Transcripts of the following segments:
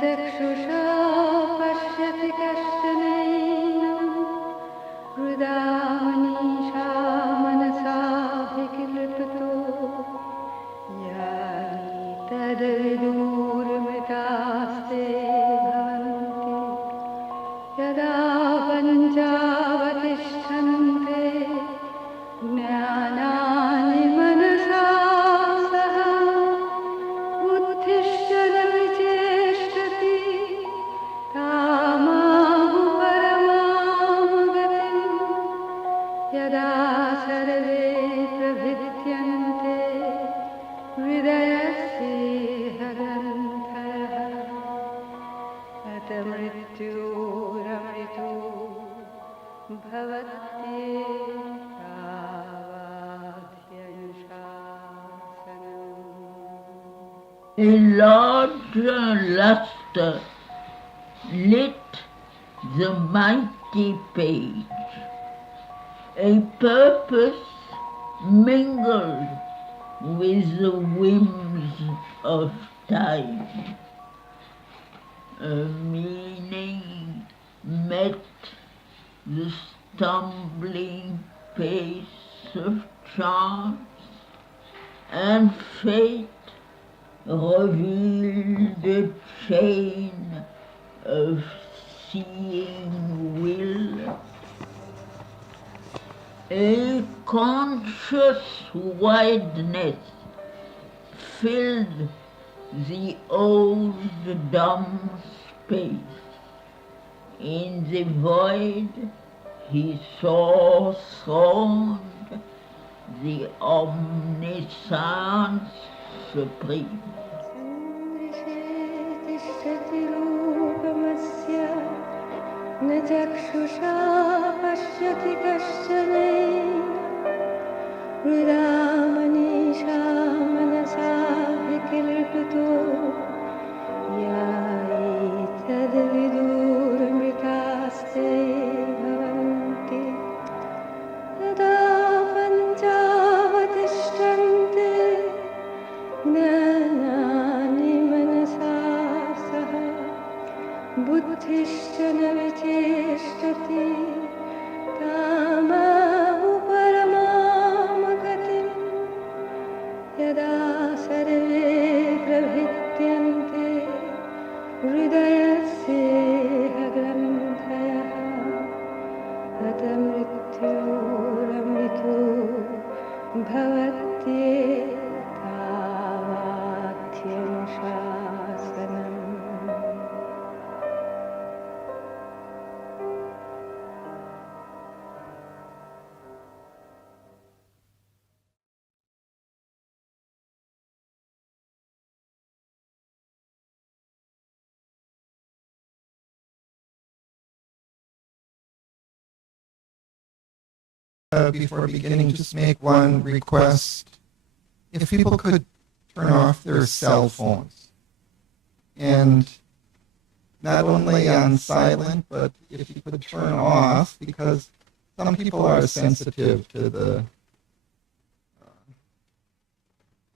चक्षुषा पश्यति कश्चनैनं हृदा मनीषा मनसा विकल्पतो यानि तद्विदूर्मृतास्ते भवन्ति यदा पञ्चावतिष्ठन्ते ज्ञानानि मनसा सह बुद्धिश्च न विचेष्टति तामाहु परमां गतिम् यदा सर्वे प्रभिद्यन्ते हृदयस्येह ग्रन्थयः अत मृत्युरमृतो A large luster lit the mighty page. A purpose mingled with the whims of time. A meaning met the stumbling pace of chance, and fate revealed a chain of seeing will. A conscious wideness filled the old dumb space. In the void he saw throned the omniscience supreme. न चक्षुषा पश्यति कश्चनैनं हृदा मनीषा मनसा विकल्पतो यायैतद्विदूर्मृतास्ते भवन्ति यदा पञ्चावतिष्ठन्ते ज्ञानानि मनसा सह बुद्धिश्च न विचेष्टति तामाहु परमां गतिम् यदा सर्वे प्रभिद्यन्ते हृदयस्येह ग्रन्थयः अत मृत्युरमृतो भवत्येतावाध्यनुशासनम्. Before beginning, just make one request. If people could turn off their cell phones, and not only on silent, but if you could turn off, because some people are sensitive to the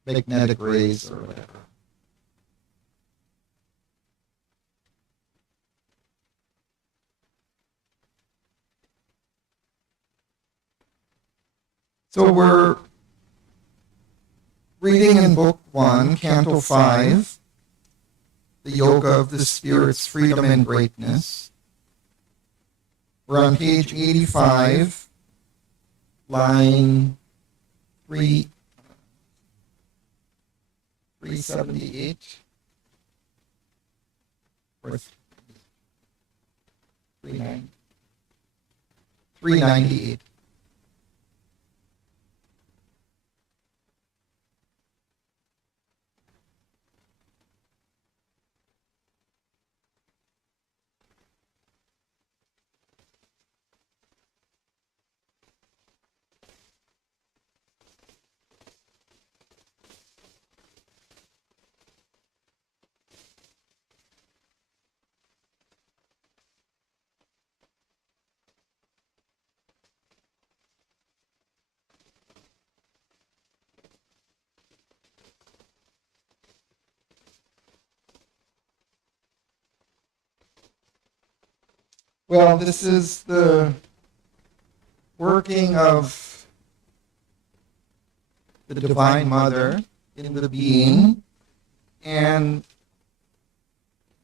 magnetic rays or whatever. So we're reading in Book 1, Canto 5, the Yoga of the Spirit's Freedom and Greatness. We're on page 85, line 378, or 398. Well, this is the working of the Divine Mother in the being, and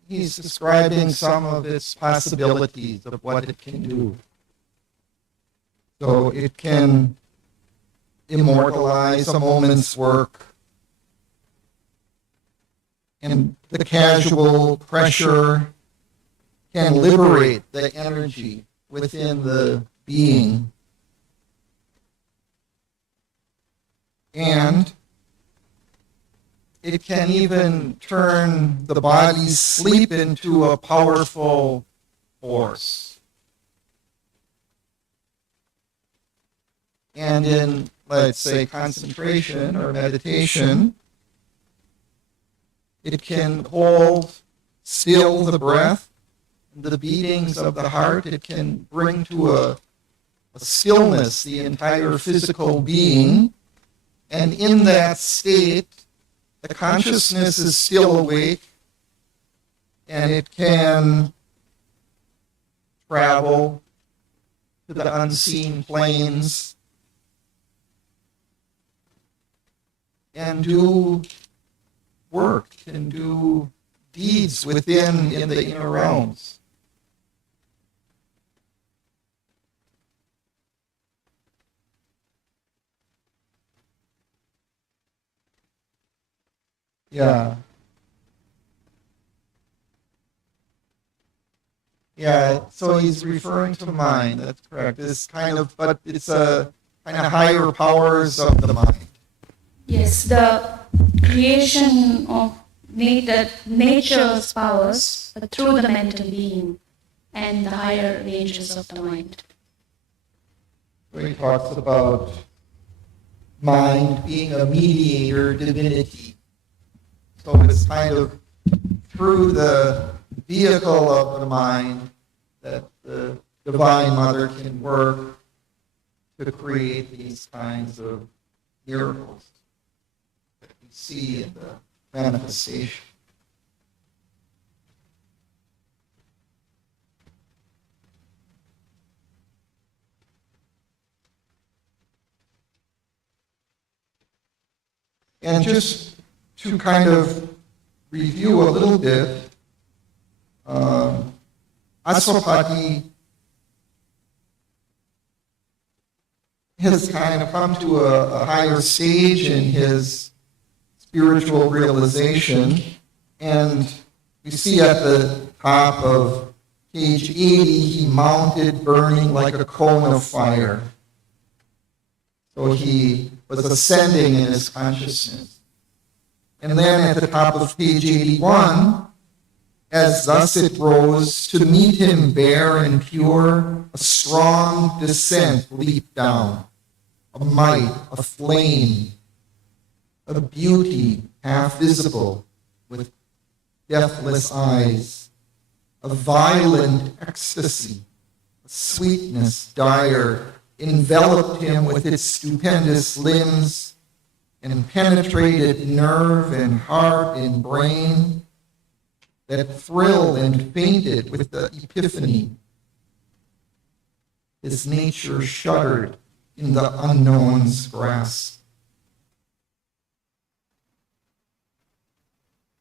he's describing some of its possibilities of what it can do. So it can immortalize a moment's work, and the casual pressure can liberate the energy within the being. And it can even turn the body's sleep into a powerful force. And in, let's say, concentration or meditation, it can hold still the breath, the beatings of the heart. It can bring to a stillness the entire physical being. And in that state, the consciousness is still awake, and it can travel to the unseen planes and do work and do deeds within in the inner realms. Yeah. Yeah, so he's referring to mind, that's correct. This kind of, but it's a kind of higher powers of the mind. Yes, the creation of nature's powers through the mental being and the higher ranges of the mind. So he talks about mind being a mediator divinity. So it's kind of through the vehicle of the mind that the Divine Mother can work to create these kinds of miracles that we see in the manifestation. And just to kind of review a little bit, Aswapati has kind of come to a higher stage in his spiritual realization, and we see at the top of page 80, he mounted burning like a cone of fire. So he was ascending in his consciousness. And then at the top of page 81, as thus it rose, to meet him bare and pure, a strong descent leaped down, a might, a flame, a beauty half visible with deathless eyes, a violent ecstasy, a sweetness dire, enveloped him with its stupendous limbs and penetrated nerve and heart and brain that thrilled and fainted with the epiphany. His nature shuddered in the unknown's grasp.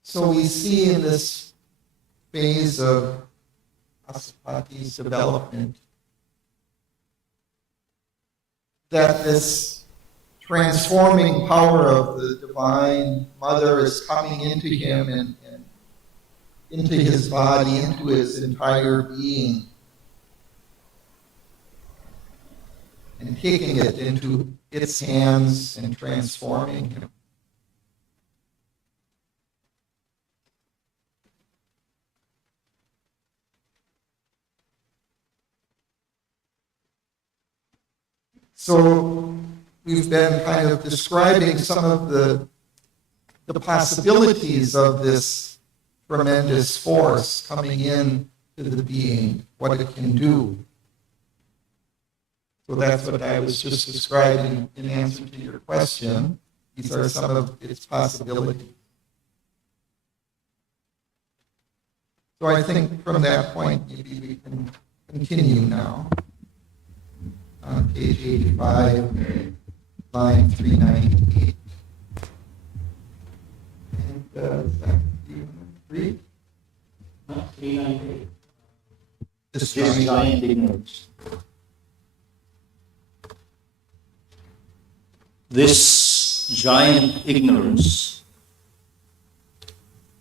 So we see in this phase of Aswapati's development that this transforming power of the Divine Mother is coming into him and into his body, into his entire being, and taking it into its hands and transforming him. So we've been kind of describing some of the possibilities of this tremendous force coming in to the being, what it can do. So that's what I was just describing in answer to your question. These are some of its possibilities. So I think from that point, maybe we can continue now on page 85, line 398. And Zach, do you want to read? 398. This This giant ignorance. This giant ignorance,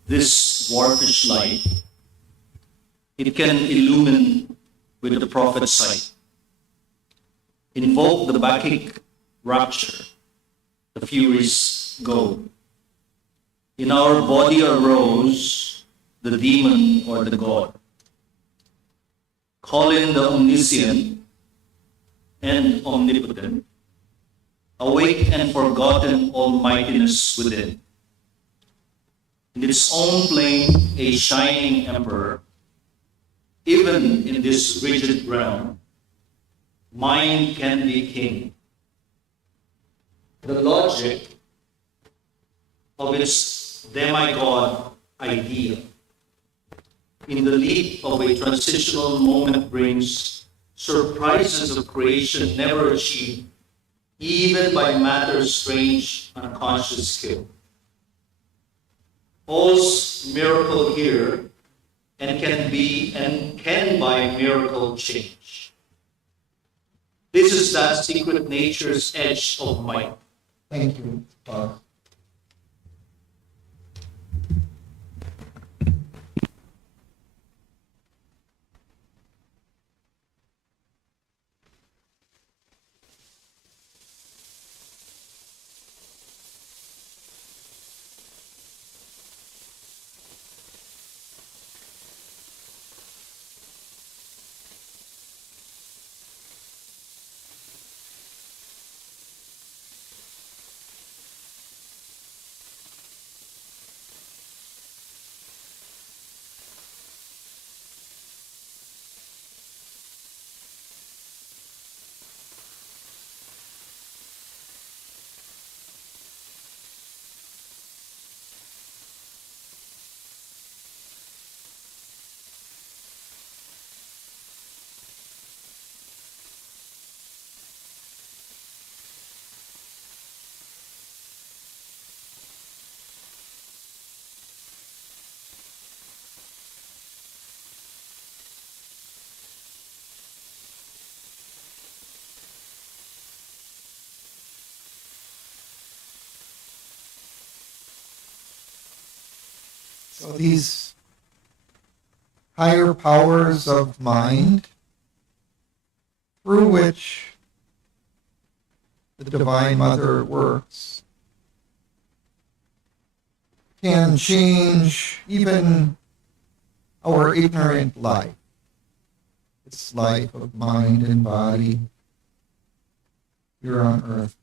this dwarfish light, it can illumine with the prophet's sight, invoke the Bacchic rapture, the Furies go. In our body arose the demon or the god, calling the omniscient and omnipotent, awake and forgotten almightiness within. In its own plane, a shining emperor, even in this rigid realm, mind can be king. The logic of its demigod idea in the leap of a transitional moment brings surprises of creation never achieved, even by matter's strange unconscious skill. All's miracle here, and can by miracle change. This is that secret nature's edge of might. Thank you, Bob. So these higher powers of mind through which the Divine Mother works can change even our ignorant life, this life of mind and body here on earth.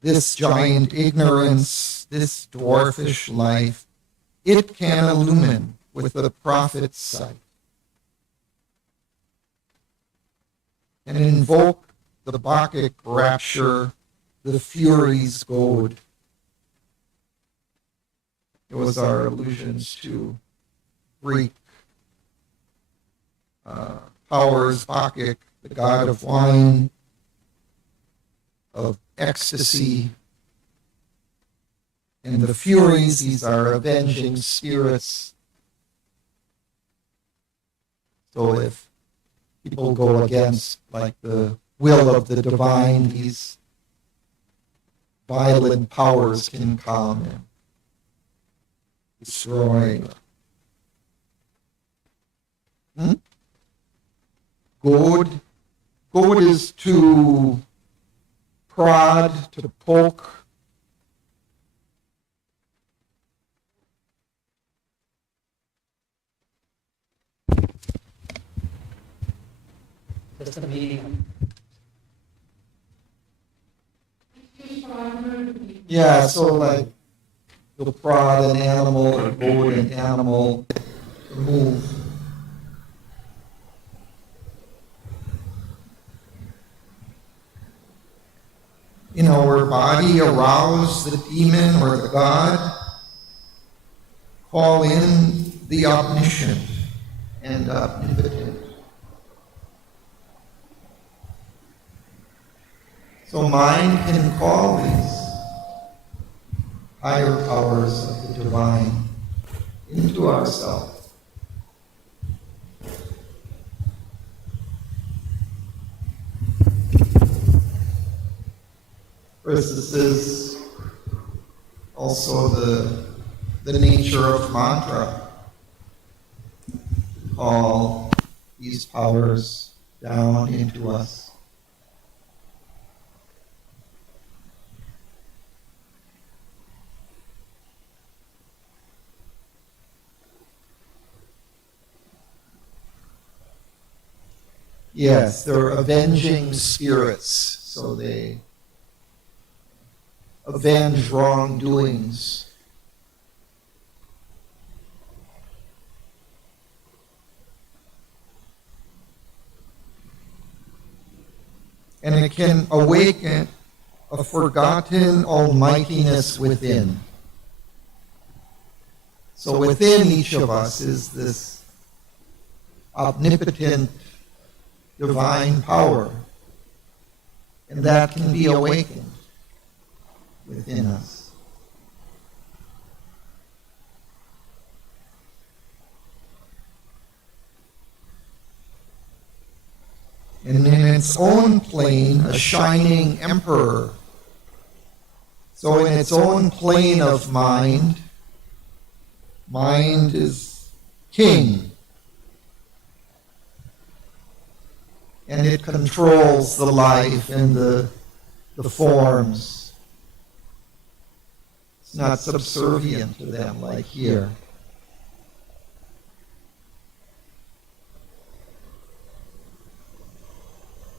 This giant ignorance, this dwarfish life, it can illumine with the prophet's sight and invoke the Bacchic rapture, the Furies goad. It was our allusions to Greek powers, Bacchic, the god of wine, of ecstasy, and the Furies, these are avenging spirits. So if people go against like the will of the divine, these violent powers can come and destroy. Goad is to prod, to poke. That's the meaning. Yeah, so like you'll prod an animal or goad an animal to move. In our body, arouse the demon or the god, call in the omniscient and omnipotent. So mind can call these higher powers of the divine into ourselves. First, this is also the nature of mantra. Call these powers down into us. Yes, they're avenging spirits, so they avenge wrongdoings. And it can awaken a forgotten almightiness within. So within each of us is this omnipotent divine power, and that can be awakened within us. And in its own plane, a shining emperor. So in its own plane of mind, mind is king. And it controls the life and the forms. It's not subservient to them like here.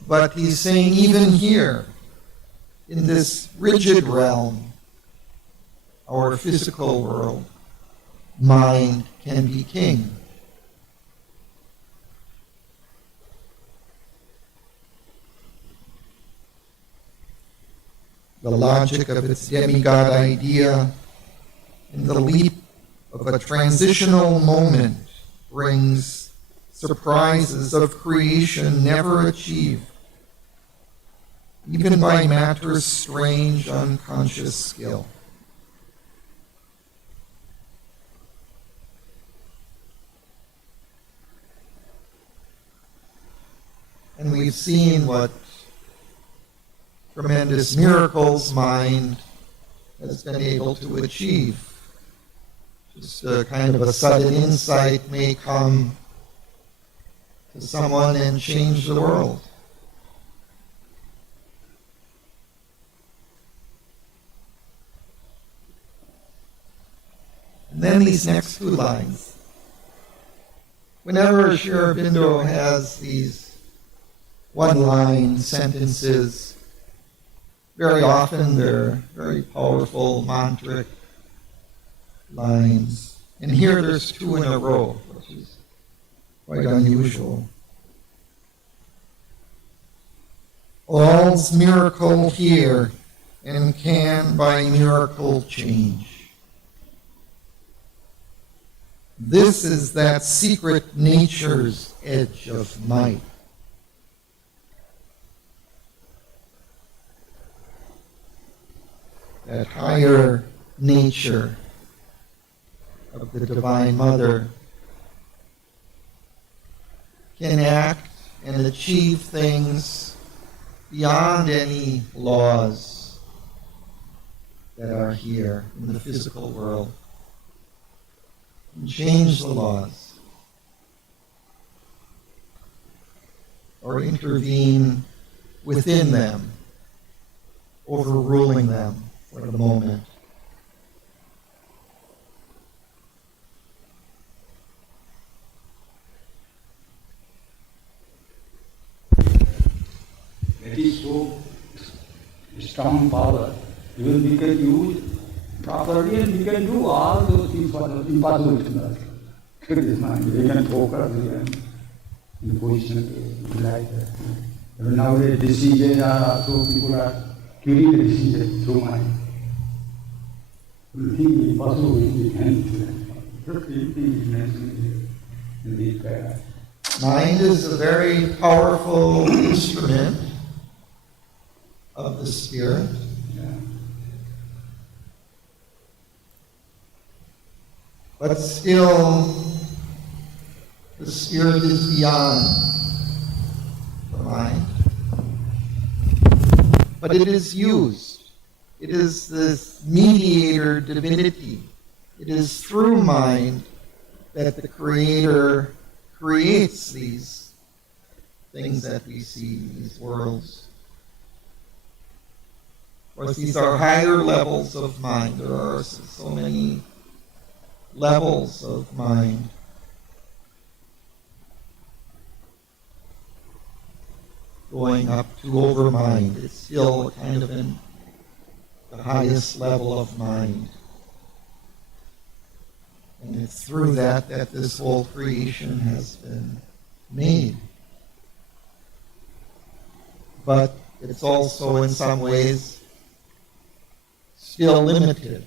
But he's saying even here, in this rigid realm, our physical world, mind can be king. The logic of its demigod idea in the leap of a transitional moment brings surprises of creation never achieved, even by matter's strange unconscious skill. And we've seen what tremendous miracles mind has been able to achieve. Just a kind of a sudden insight may come to someone and change the world. And then these next two lines. Whenever Sri Aurobindo has these one-line sentences, very often they're very powerful mantric lines. And here there's two in a row, which is quite unusual. All's miracle here and can by miracle change. This is that secret nature's edge of might. That higher nature of the Divine Mother can act and achieve things beyond any laws that are here in the physical world. And change the laws or intervene within them, overruling them for the moment. That is so strong power. Even we can use properly and we can do all those things what are impossible to us. With this mind, we can focus, we can in the position to like that. But nowadays decisions are also, people are killing the decisions through mind. We think impossible, we can do that. 15 things mentioned in these paragraphs. Mind is a very powerful instrument of the spirit. Yeah. But still, the spirit is beyond the mind. But it is used. It is this mediator divinity. It is through mind that the Creator creates these things that we see, these worlds. Of course, these are higher levels of mind. There are so many levels of mind. Going up to overmind, it's still kind of in the highest level of mind. And it's through that this whole creation has been made. But it's also in some ways still limited.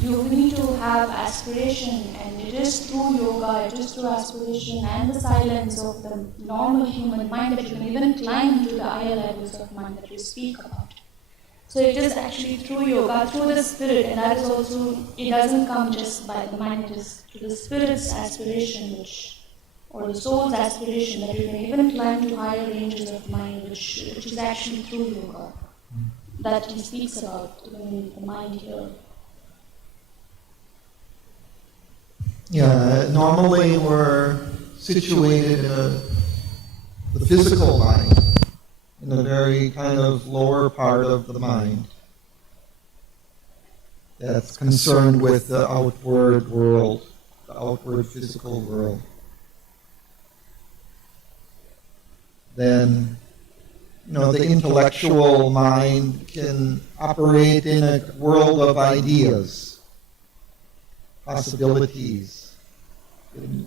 You need to have aspiration, and it is through yoga, it is through aspiration and the silence of the normal human mind that you can even climb to the higher levels of mind that you speak about. So it is actually through yoga, through the spirit, and that is also, it doesn't come just by the mind, it is through the spirit's aspiration, or the soul's aspiration, that you can even climb to higher ranges of mind, which is actually through yoga, that he speaks about, even the mind here. Yeah, normally we're situated in the physical mind, in a very kind of lower part of the mind that's concerned with the outward world, the outward physical world. Then, the intellectual mind can operate in a world of ideas, possibilities, in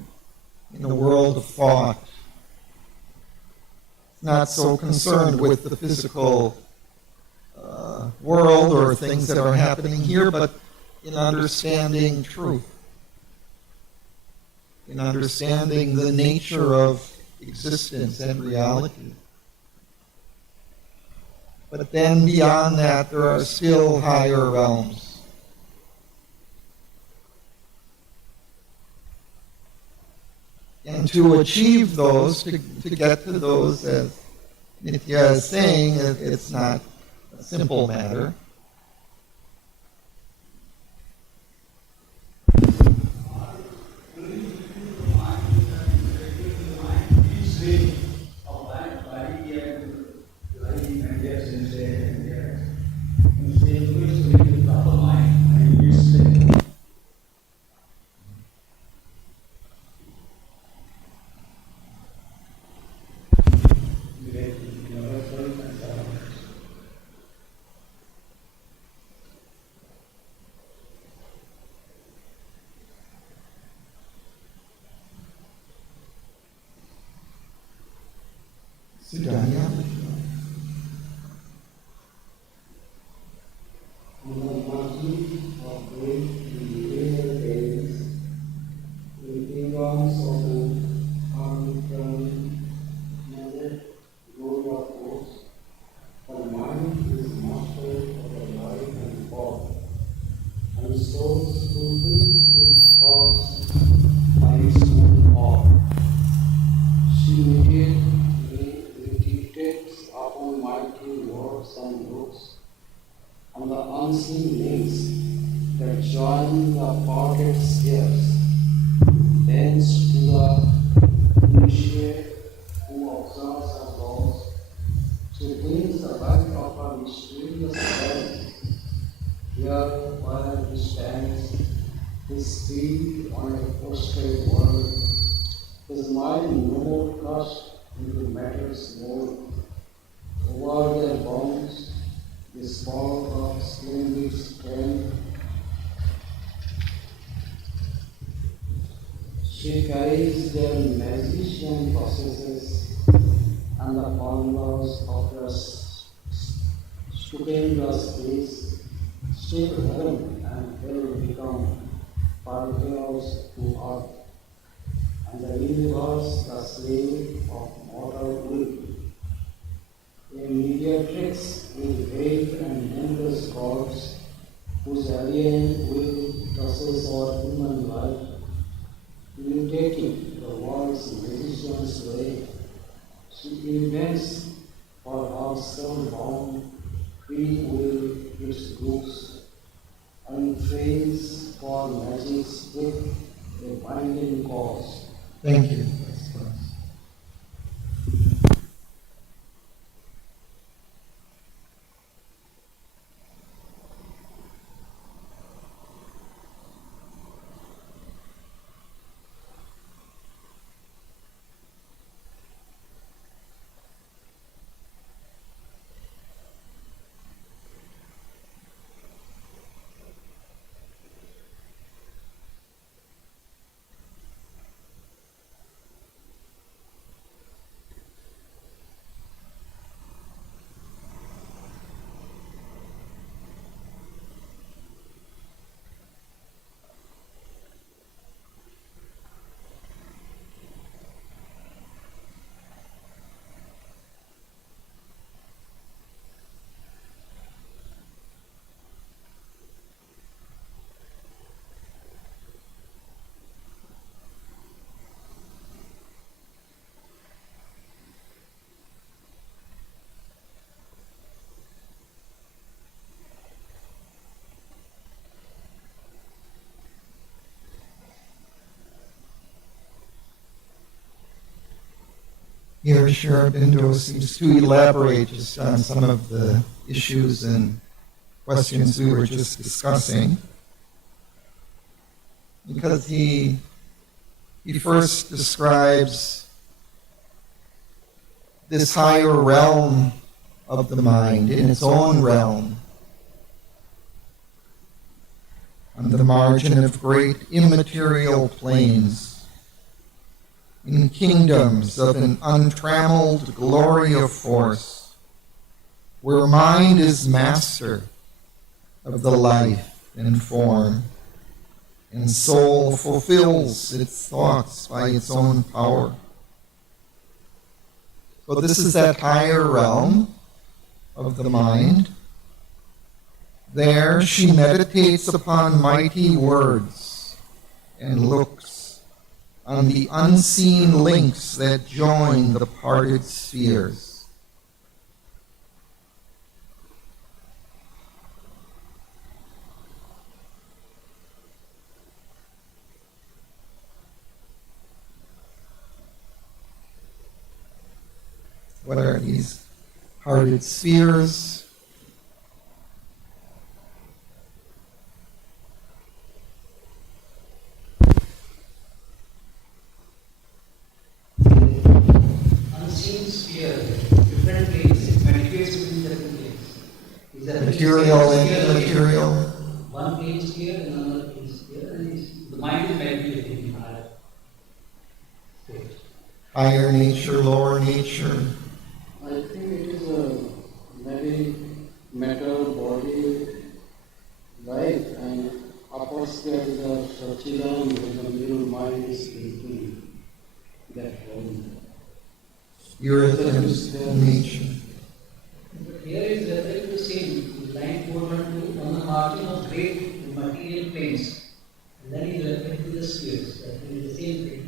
a world of thought. It's not so concerned with the physical world or things that are happening here, but in understanding truth, in understanding the nature of existence and reality. But then beyond that, there are still higher realms. And to achieve those, to get to those, as Nitya is saying, it's not a simple matter. Sudhanya. On the margin of great lunar days, in kingdoms of the arbitrary method, glory of force, the mind is master of the life and thought, and so fulfills its thoughts by its own power. She meditates upon mighty words and books, on the unseen links that join the parted spheres, thence to the initiate who observes her laws. She brings the light of her mysterious reality. Here, while he stands, his feet on a prostrate world, his mind no more crushed into matter's mold. Over their bounds, the spark of splendid strength, she carries their magician processes and the formulas of their stupendous space, still heaven and hell become parallels to earth, and the universe the slave of mortal will. A mediatrix with great and endless gods, whose alien will touches our human life, imitating the world's magician's way. She invents for our soul-bound free will its groups, and trains for magic's with a binding cause. Thank you. Here, Sri Aurobindo seems to elaborate just on some of the issues and questions we were just discussing, because he first describes this higher realm of the mind in its own realm, on the margin of great immaterial planes, in kingdoms of an untrammeled glory of force, where mind is master of the life and form, and soul fulfills its thoughts by its own power. So this is that higher realm of the mind. There she meditates upon mighty words and looks on the unseen links that join the parted spheres. What are these parted spheres? Material and immaterial. One plane is clear and another plane is clear, and the mind is meditating in higher state. Higher nature, lower nature. I think it is a very matter body life, and upwards there is a Sachidan, where the middle mind is thinking that home. Spirit and nature. But here is referring to the same. Line 412 on the margin of great material planes. And then he is referring to the spheres. That is the same thing.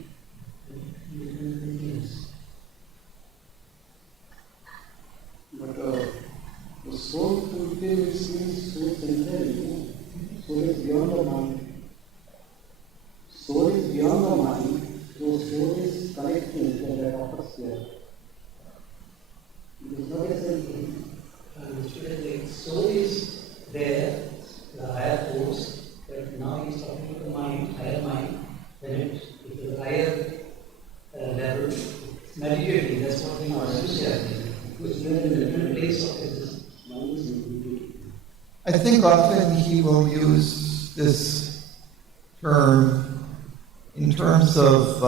But the soul fulfills means soul centered. Soul is beyond the mind. Soul is beyond the mind, so soul is connecting to that upper sphere. It is not the same thing. Soul is there, the higher force, but now he is talking to the mind, higher mind, then it is higher think often he will use this term in terms of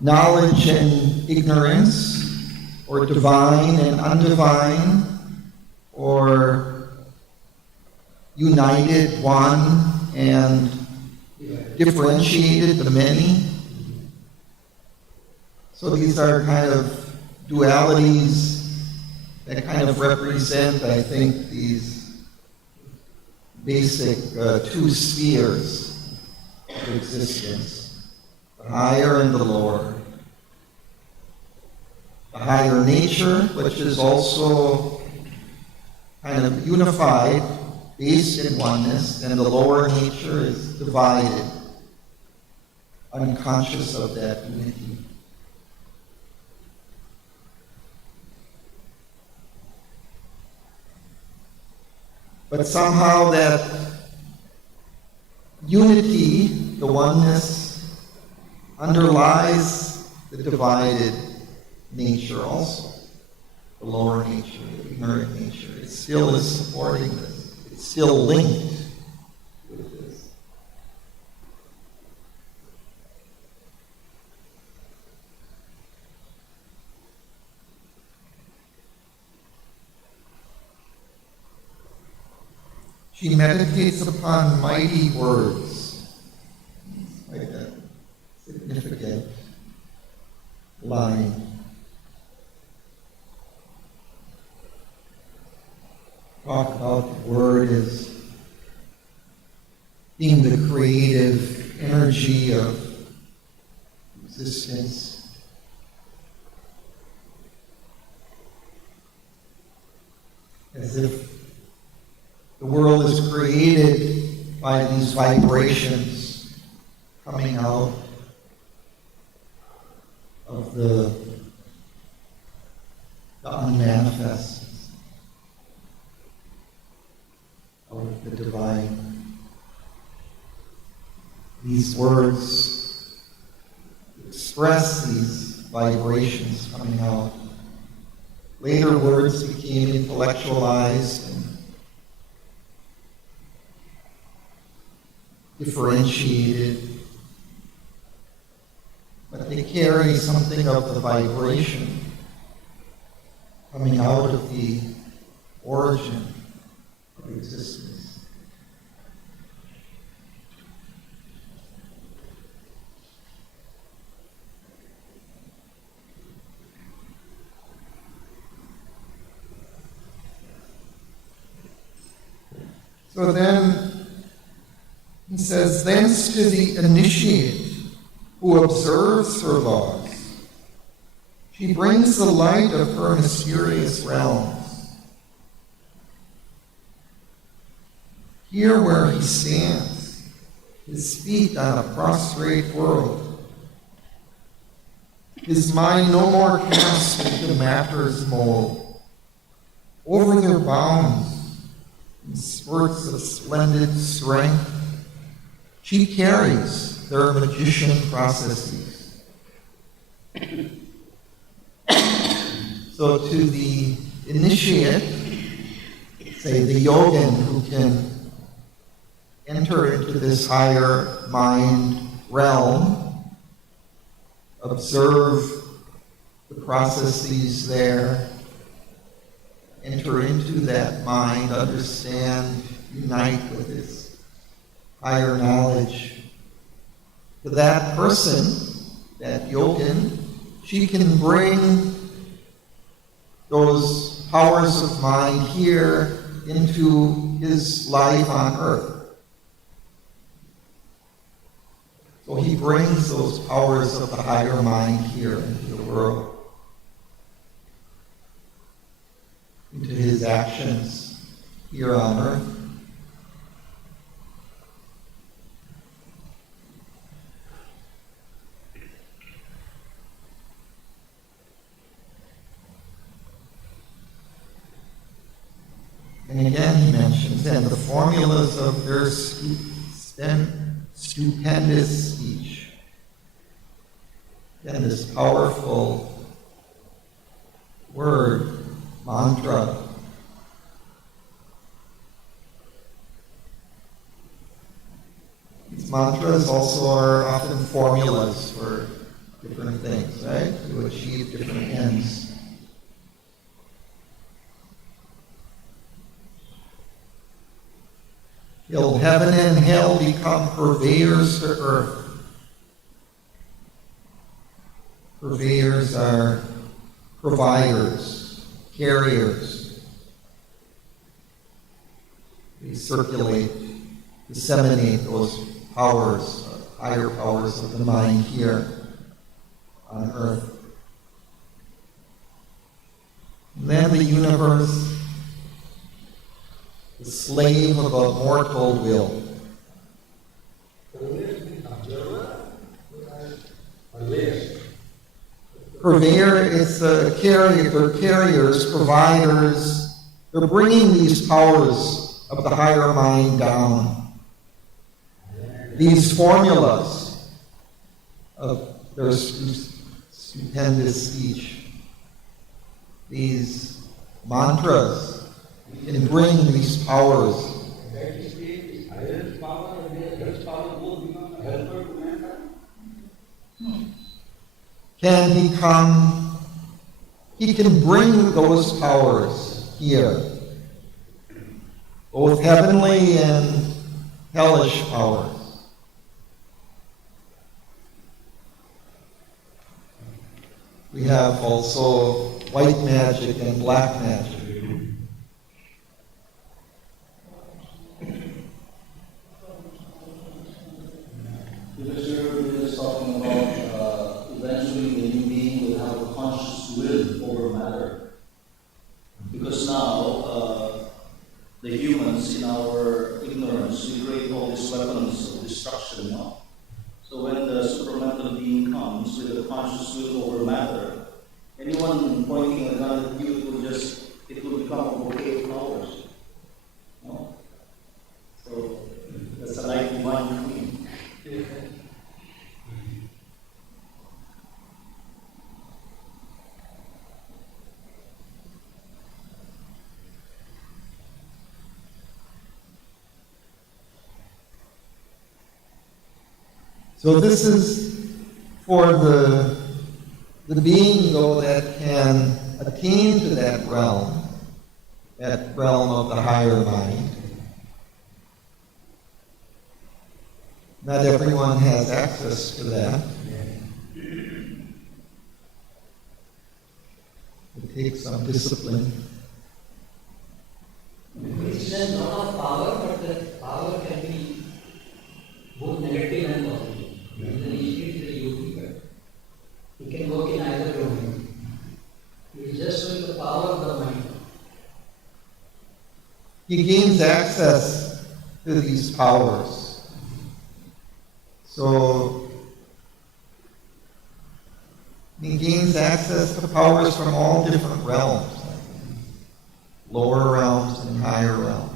knowledge and ignorance, or divine and undivine, or united, one, and differentiated, the many. So these are kind of dualities that kind of represent, I think, these basic two spheres of existence, the higher and the lower. The higher nature, which is also kind of unified, based in oneness, and the lower nature is divided, unconscious of that unity. But somehow that unity, the oneness, underlies the divided nature also, the lower nature, the ignorant nature. It still is supporting this. It's still linked with this. She meditates upon mighty words. Like a significant line. Talk about the word as being the creative energy of existence. As if the world is created by these vibrations coming out of the unmanifest, of the divine. These words express these vibrations coming out. Later words became intellectualized and differentiated, but they carry something of the vibration coming out of the origin of existence. So then he says, thence to the initiate who observes her laws, she brings the light of her mysterious realms. Here where he stands, his feet on a prostrate world, his mind no more cast into matter's mold, over their bounds, in spurts of splendid strength, she carries their magician processes. So to the initiate, say the yogin who can enter into this higher mind realm, observe the processes there, enter into that mind, understand, unite with its higher knowledge. To that person, that yogin, she can bring those powers of mind here into his life on earth. So he brings those powers of the higher mind here into the world, into his actions here on earth. And again he mentions, and the formulas of their stupendous speech. And this powerful word, mantra, mantras also are often formulas for different things, right? To achieve different ends. Till heaven and hell become purveyors to earth. Purveyors are providers, carriers. They circulate, disseminate those powers, higher powers of the mind here on earth. And then the universe, the slave of a mortal will. Purveyor is the carrier, they're carriers, providers. They're bringing these powers of the higher mind down. These formulas of their stupendous speech, these mantras, can bring these powers. He can bring those powers here, both heavenly and hellish powers. We have also white magic and black magic. Because you're just talking about eventually the new being will have a conscious will over matter. Because now the humans, in our ignorance, we create all these weapons of destruction now. So when the supramental being comes with a conscious will over matter, anyone pointing a gun at you it will become a bouquet of flowers. No? So that's a light divine queen. So this is for the being, though, that can attain to that realm of the higher mind. Not everyone has access to that. It takes some discipline. It's a lot of power, but the power can be both negative and positive. And then he is a yogi, he can work in either domain. He is just with the power of the mind. He gains access to these powers. So he gains access to powers from all different realms, lower realms and higher realms.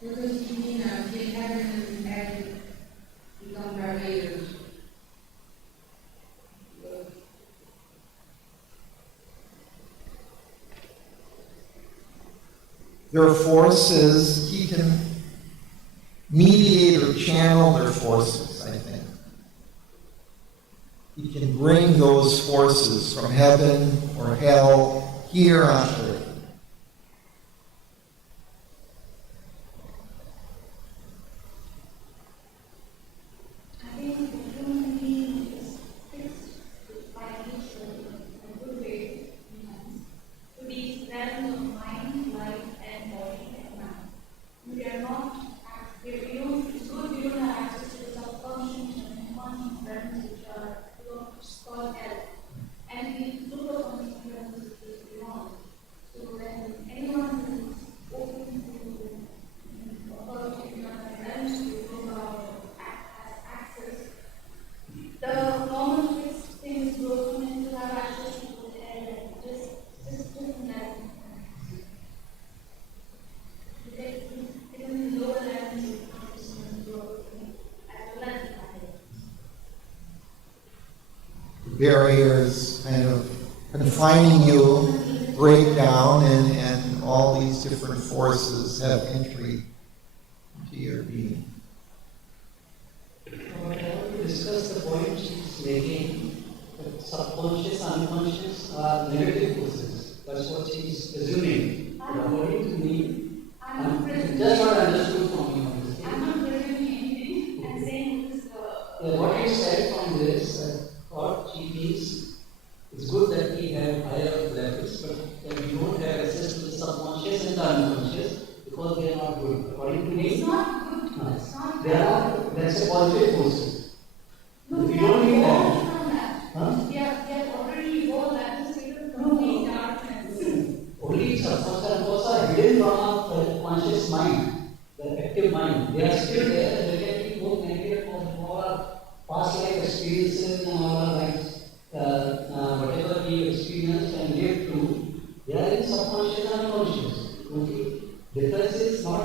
Because you mean take heaven and become purveyors. Their forces, he can mediate or channel their forces, I think. He can bring those forces from heaven or hell here on earth. Barriers kind of confining you, break down and all these different forces have entry into your being. I want to discuss the point she's making, that subconscious, unconscious are negative forces. That's what she's presuming. But according to me, I'm not just what I understood from you on this thing. I'm not presuming anything. I'm saying this. What you said from this, what she means, it's good that we have higher levels, but that we don't have access to the subconscious and the unconscious because they are not good. According to me, It's not good. It's not they are, that's a positive forces. No, If we you don't need evolved that, from that. huh? We have already evolved that to state of complete darkness. Only subconscious and thoughts are hidden from our conscious mind, the active mind. They are still there and they can be both negative for our past life experiences and all our lives. Whatever we experience and live to, they are in subconscious and unconscious. Okay? Difference is not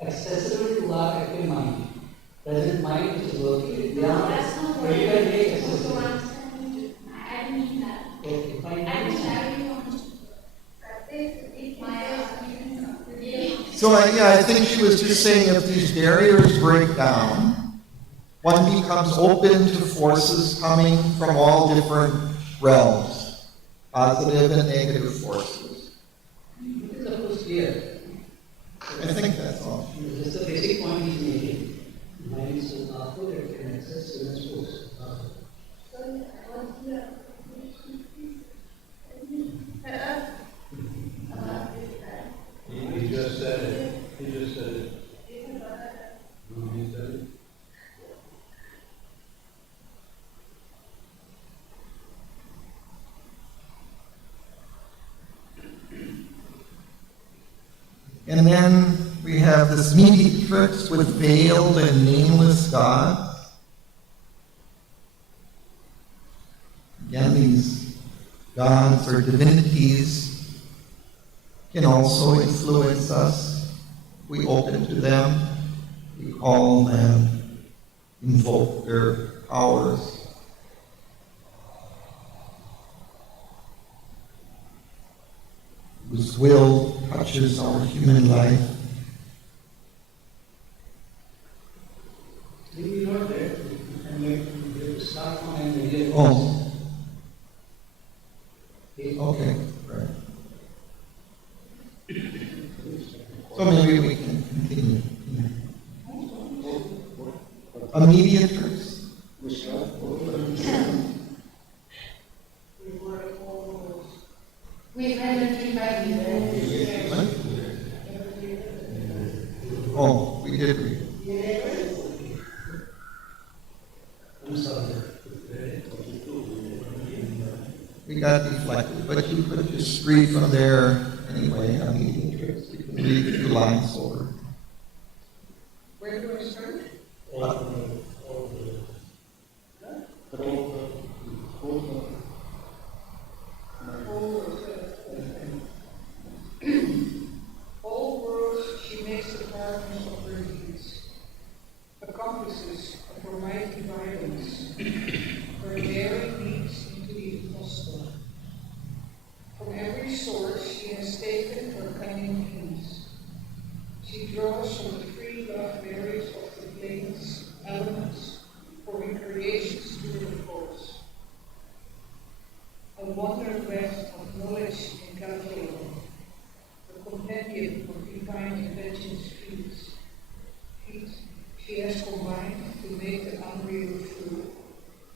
accessible to our active mind. Present mind which is working, they are That's not but what you can make accessible. So understanding. I didn't mean that. Okay, fine. I just directly want to practice my argument. So I think she was just saying if these barriers break down, one becomes open to forces coming from all different realms, positive and negative forces. It is of course clear. I think that's all. Just the basic point he's making. Mind is so powerful that it can access human force. He just said it. He just said it. No, he said it. And then we have this mediatrix with veiled and nameless gods. Again, these gods or divinities can also influence us. We open to them, we call them, invoke their powers. Whose will touches our human life. We know that and we start from an area. Oh. Okay, right. So maybe we can continue. A mediatrix. We had a dream by the Oh, we did read it. I'm sorry. We got deflected, but you could just read from there anyway. A mediatrix. You can read a few lines over. Where do I start? All worlds she makes the partners of her deeds, accomplices of her mighty violence, her daring leaps into the impossible. From every source she has taken her cunning hints. She draws from the free love berries of the plains, elements, for recreations to the course. A wonder weft of knowledge in Canto, a compendium of divine invention's feats. She has combined to make the unreal true,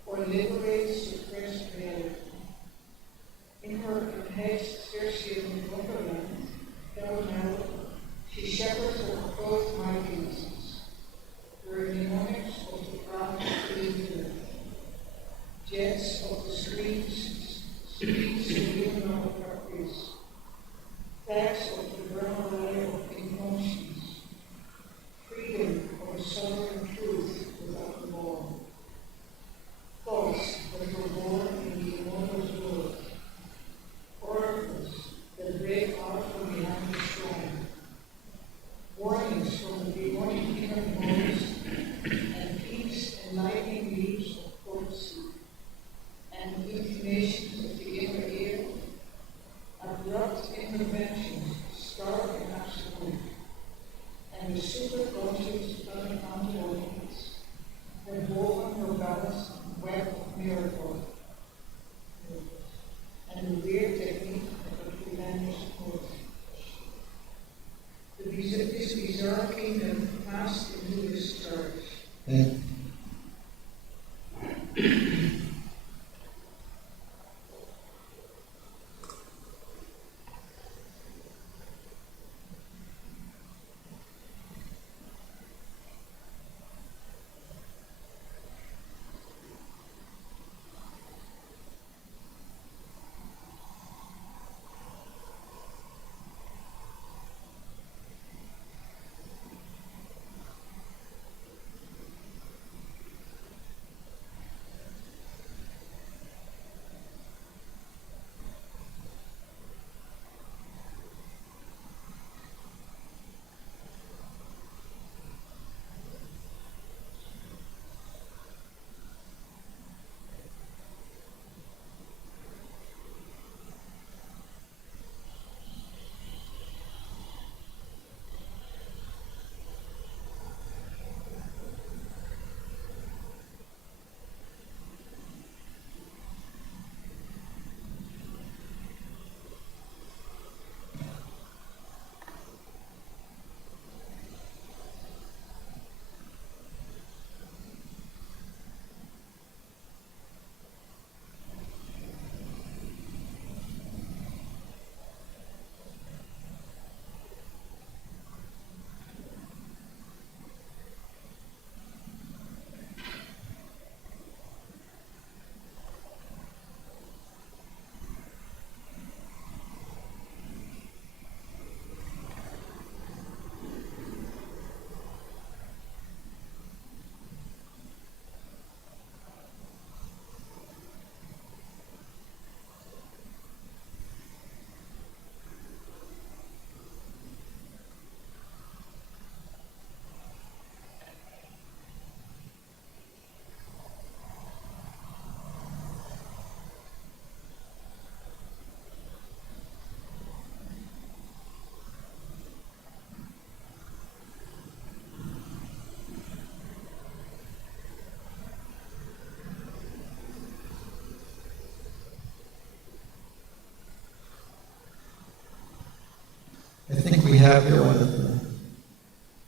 or liberate suppressed reality. In her unhedged Circean wonderland, pell-mell, she shepherds her both mightinesses, her mnemonics of the craft of the infinite, jets of the streets serene of caprice, facts of the grammar of emotions, freedom of a sovereign truth without the law, thoughts that were born in the immortal's world, oracles that break out from behind the shrine, warnings from the demonic inner noise, and peaks and lightning leaps of prophecy, and intimations of the inner ear, abrupt stark and absolute, and the super-conscious unaccountable limits that woven her balanced web of miracles, and the weird technique of the relentless growth. This bizarre kingdom passed into the stars. I think we have here one of the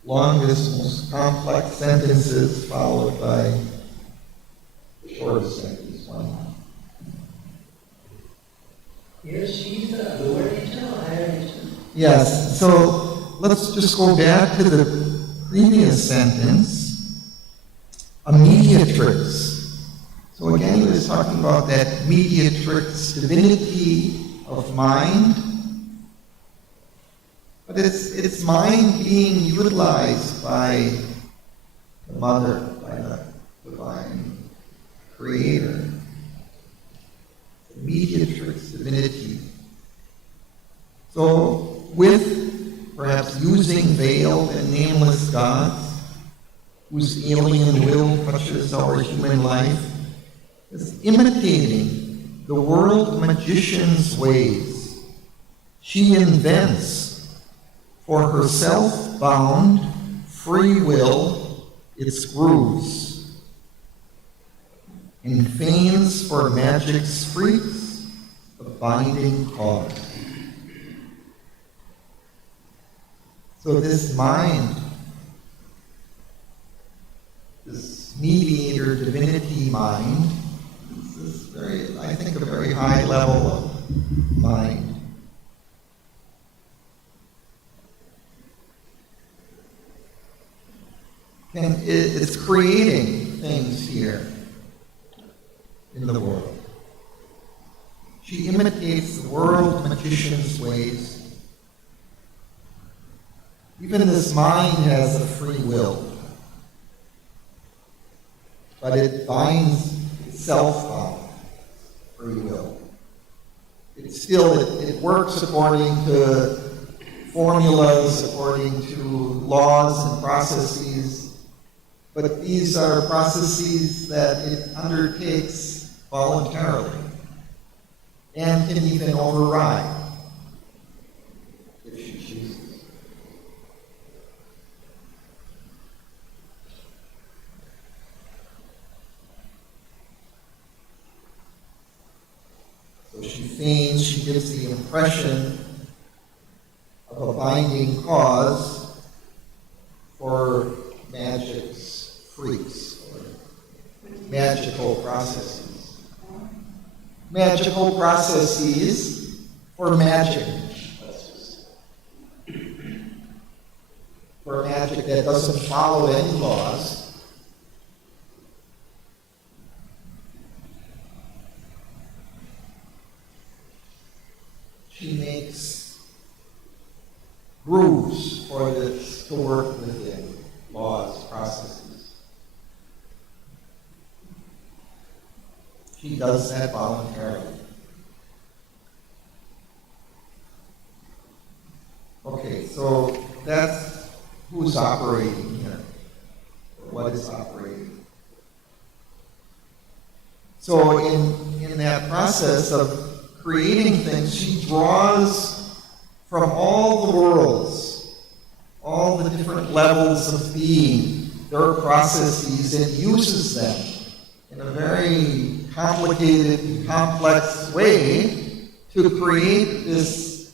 longest, most complex sentences followed by the shortest sentence. One. Yes, she's the lower nature or higher nature? Yes, so let's just go back to the previous sentence. A mediatrix. So again, he was talking about that mediatrix divinity of mind. But it's mind being utilized by the Mother, by the divine Creator. The mediatrix divinity. So with perhaps using veiled and nameless gods, whose alien will touches our human life, is imitating the world magician's ways. She invents for her self-bound free will its grooves, and feigns for magic's freaks the binding cause. So this mind, this mediator divinity mind, this is very, I think, a very high level of mind. And it's creating things here in the world. She imitates the world magician's ways. Even this mind has a free will, but it binds itself on free will. It works according to formulas, according to laws and processes. But these are processes that it undertakes voluntarily and can even override if she chooses. gives the impression of a binding cause for magic's freaks, or magical processes. Magical processes for magic. For magic that doesn't follow any laws. She makes grooves for this to work within laws, processes. She does that voluntarily. Okay, so that's who's operating here, or what is operating. So in that process of creating things, she draws from all the worlds, all the different levels of being, their processes, and uses them in a very complicated and complex way to create this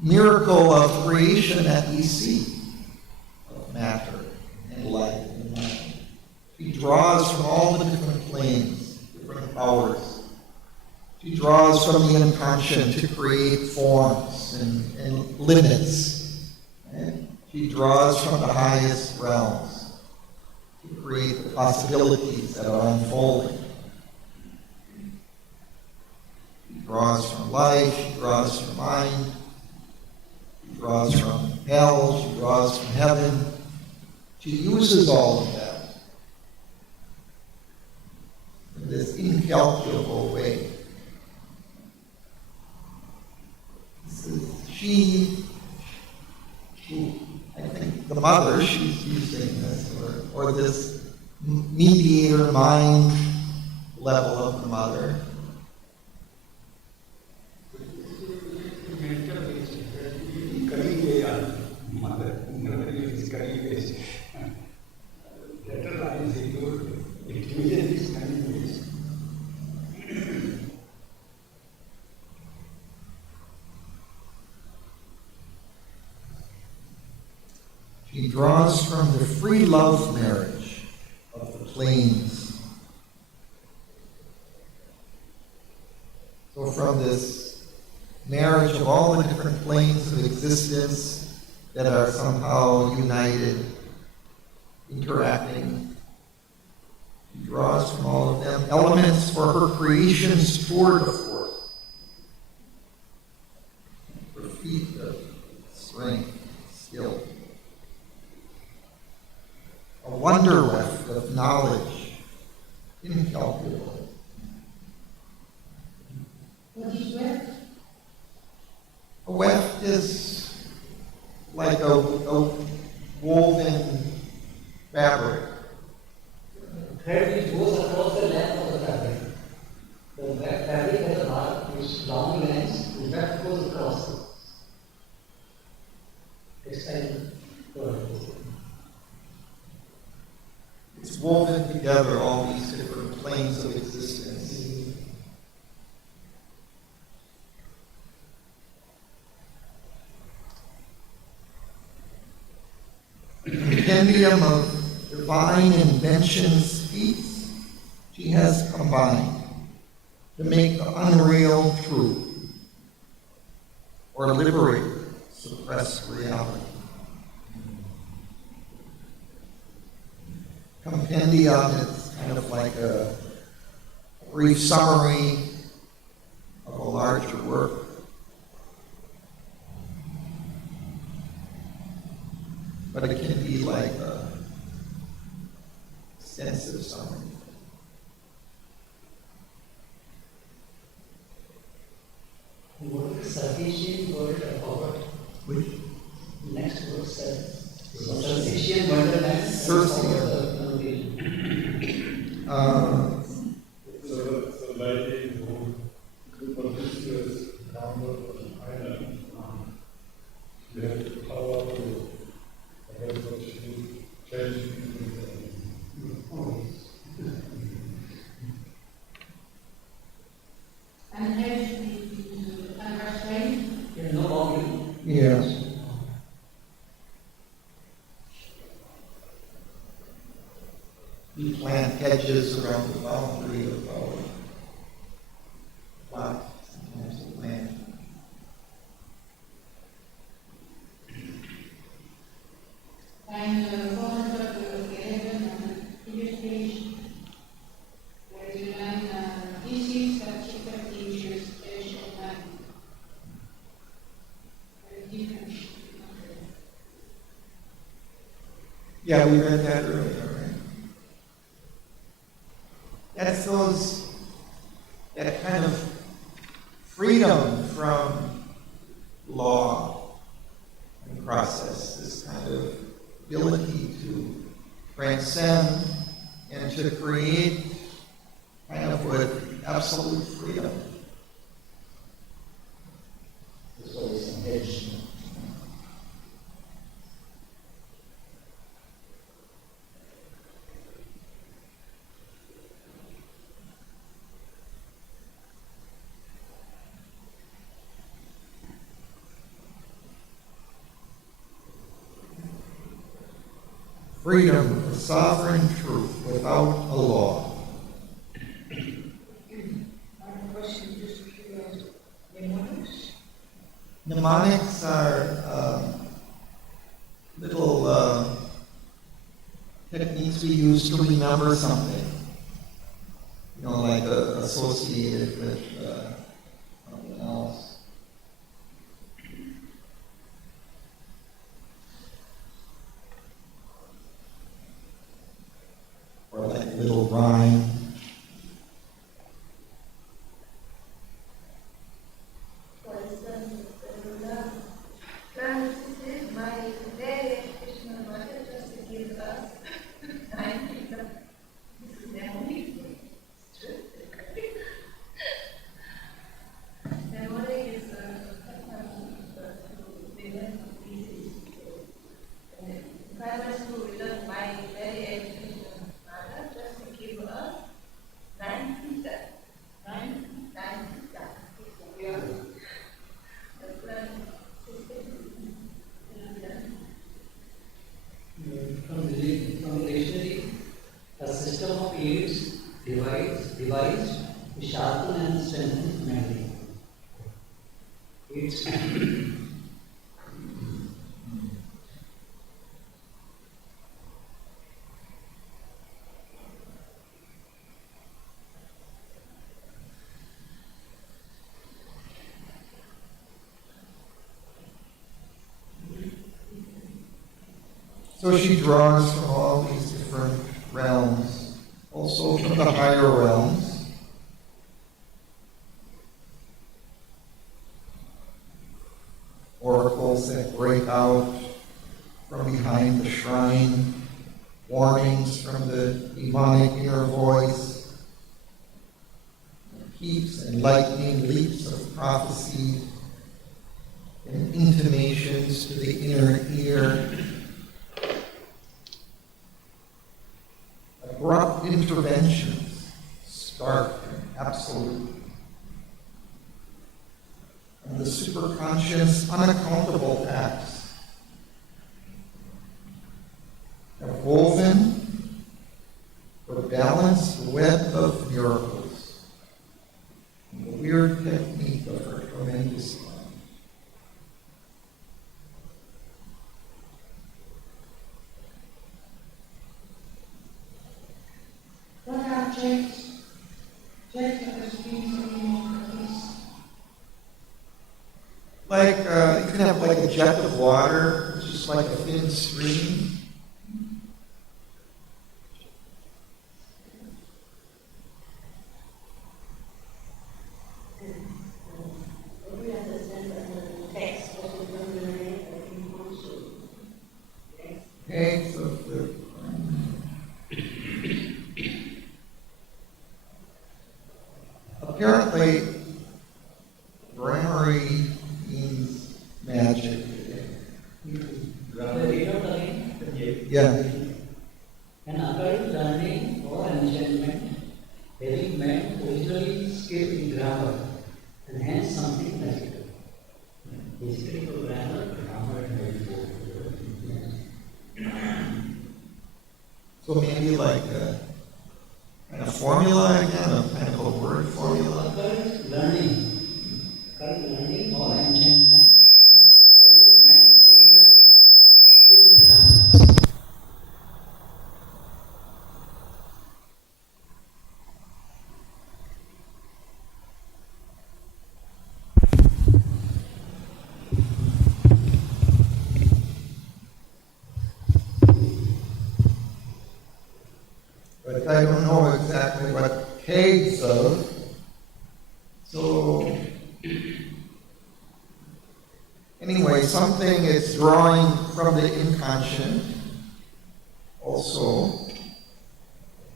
miracle of creation that we see of matter and life and mind. She draws from all the different planes, different powers. She draws from the inconscient to create forms and limits. And she draws from the highest realms to create the possibilities that are unfolding. She draws from life, she draws from mind, she draws from hell, she draws from heaven. She uses all of that in this incalculable way. She, I think the mother, she's using this, or this mediator mind level of the mother. She draws from the free love marriage of the planes. So from this marriage of all the different planes of existence that are somehow united, interacting, she draws from all of them elements for her creation's tour de force. Her feet of strength, skill. A wonder weft of knowledge, incalculable. What is weft? A weft is like a woven fabric. Thread which goes across the length of the fabric. The fabric has a bar which long lengths, the weft goes across it. Textile. It's woven together all these different planes of existence. A compendium of divine inventions, feats she has combined to make the unreal true or liberate suppressed reality. Compendium is kind of like a brief summary of a larger work. But it can be like an extensive summary. What is sufficient word about? Which? Next word says sufficient wonderland. It's a lady who produces number of an island. She has the power to change And has Yes. We plant hedges around the boundary of our plot, sometimes the land. And one of the 11 previous page, where you learn this is the cheaper teacher's stage of life. Very different. Yeah, we read that earlier, right? That's that kind of freedom from law and process, this kind of ability to transcend and to create kind of with absolute freedom. There's always an edge. Freedom, the sovereign truth without a law. Question just mnemonics. Mnemonics are little techniques we use to remember something. You know, like associated with something else. Or like a little rhyme. For instance, this is my very Krishna mother just to give us 9 people. This is memory. It's true. Memory is we learn from pieces. In primary school, we learn my very educational mother just to give us 9 pizza. 9 pizza. We are the learning system. From the dictionary, a system of aids devised to sharpen and strengthen memory. Aids. So she draws from all these different realms, also from the higher realms. Oracles that break out from behind the shrine, warnings from the demonic inner voice, peeps and lightning leaps of prophecy, and intimations to the inner ear. Abrupt interventions, stark and absolute. And the superconscious, unaccountable acts have woven or balanced the web of miracles and the weird technique of her tremendous life. What are jets? Jets are the streams of democracies. Like, you can have like a jet of water, it's just like a thin stream. We understand the text, but we don't relate the emotion. Okay, so the apparently, grammary means magic. Read out again. Yeah. An occult learning or enchantment having men originally skilled in grammar and hence something magical. Basically, for grammar, So maybe like a kind of formula again, a kind of a word formula. Current learning or enchantment, having man originally skilled in grammar. But I don't know exactly what Cade does. So anyway, something is drawing from the inconscient. Also,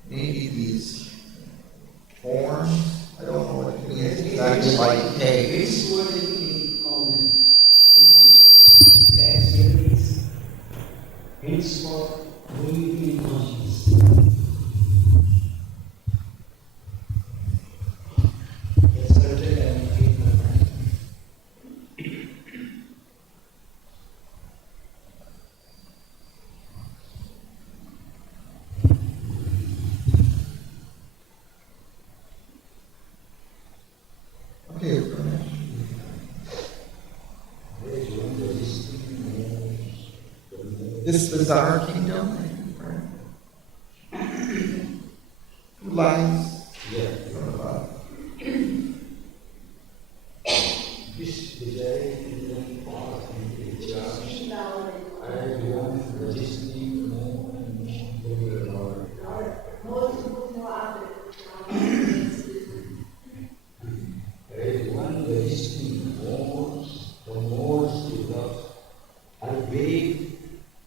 maybe these forms. I don't know what it means exactly like Cade. This word is unconscious. That's here is henceforth going to unconscious. Asserted and feel my mind. Okay, finish. This bizarre kingdom, right? Two lines. From above. This desiring part in the church, I want resisting more and more Lord. As one resisting more, the more she loves. Her grave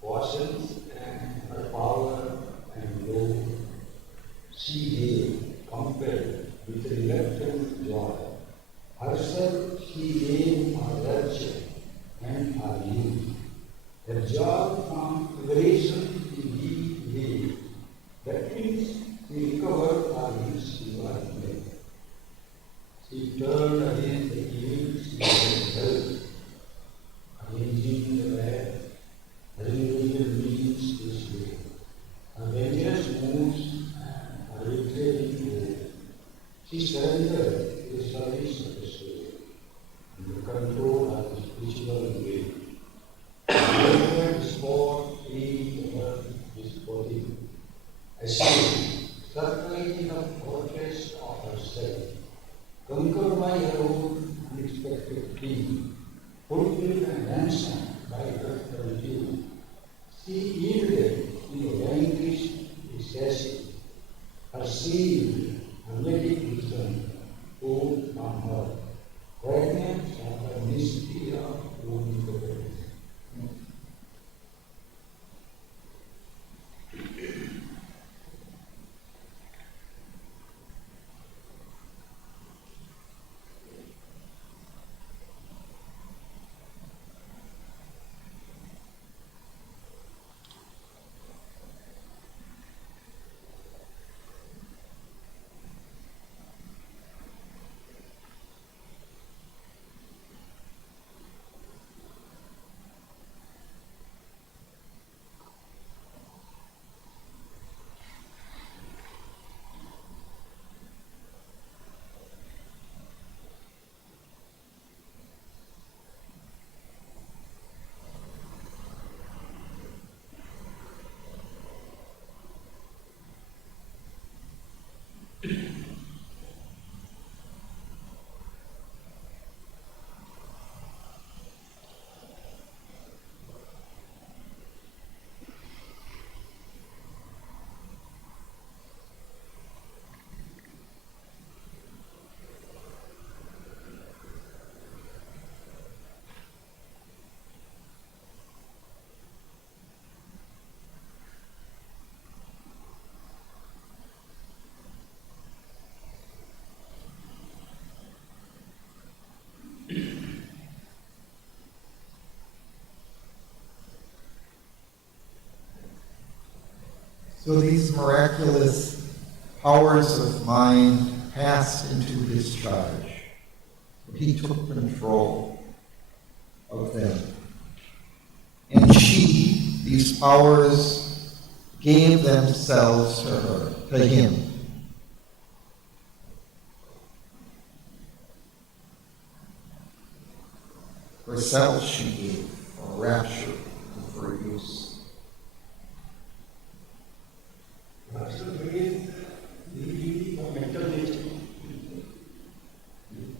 washes and her power and glory. She gave, compelled with reluctant joy. Herself she gave her virtue and her youth. The joy from liberation indeed gave. That means she recovered her youth she was made. She turned against the evil she had held, arranging the bad, removing means to slay. Her vengeance moves and her victory goes. She surrendered to the service of the Spirit and the control of the spiritual way. The sport, free, the earth, this body, assumed, circulating a fortress of herself, conquered by her own unexpected theme, fulfilled and ransomed by her virtue. She yielded in a vanquished excessive, her seed, hermetic wisdom, poured from her, fragments of her mystery of omnipotence. So these miraculous powers of mind passed into his charge. He took control of them. And she, these powers, gave themselves to her, to him. Herself she gave for rapture and for use.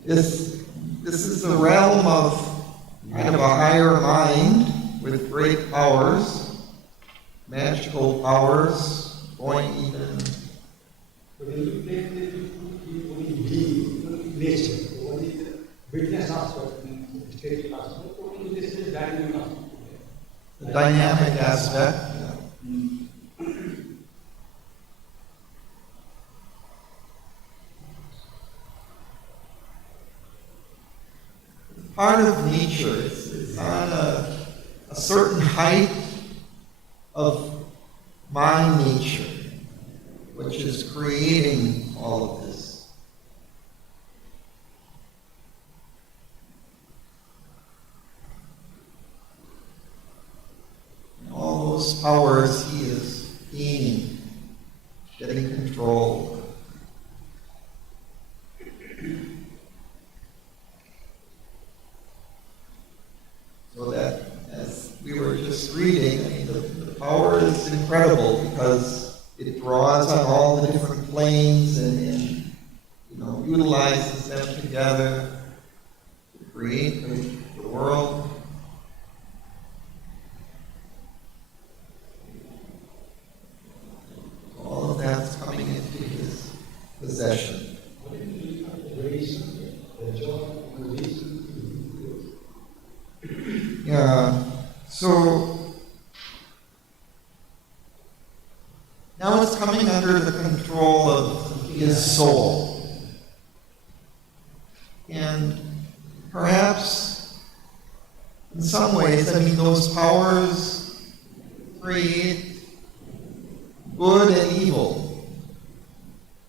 This is the realm of kind of a higher mind with great powers, magical powers, going even. When you take the nature, what is the witness aspect, state aspect, this is dynamic aspect. The dynamic aspect. Part of nature. It's on a certain height of my nature, which is creating all of this. And all those powers he is gaining, getting control. So that, as we were just reading, I mean, the power is incredible because it draws on all the different planes and utilizes them together to create the world. All of that's coming into his possession. Yeah. So now it's coming under the control of his soul. And perhaps in some ways, I mean, those powers create good and evil.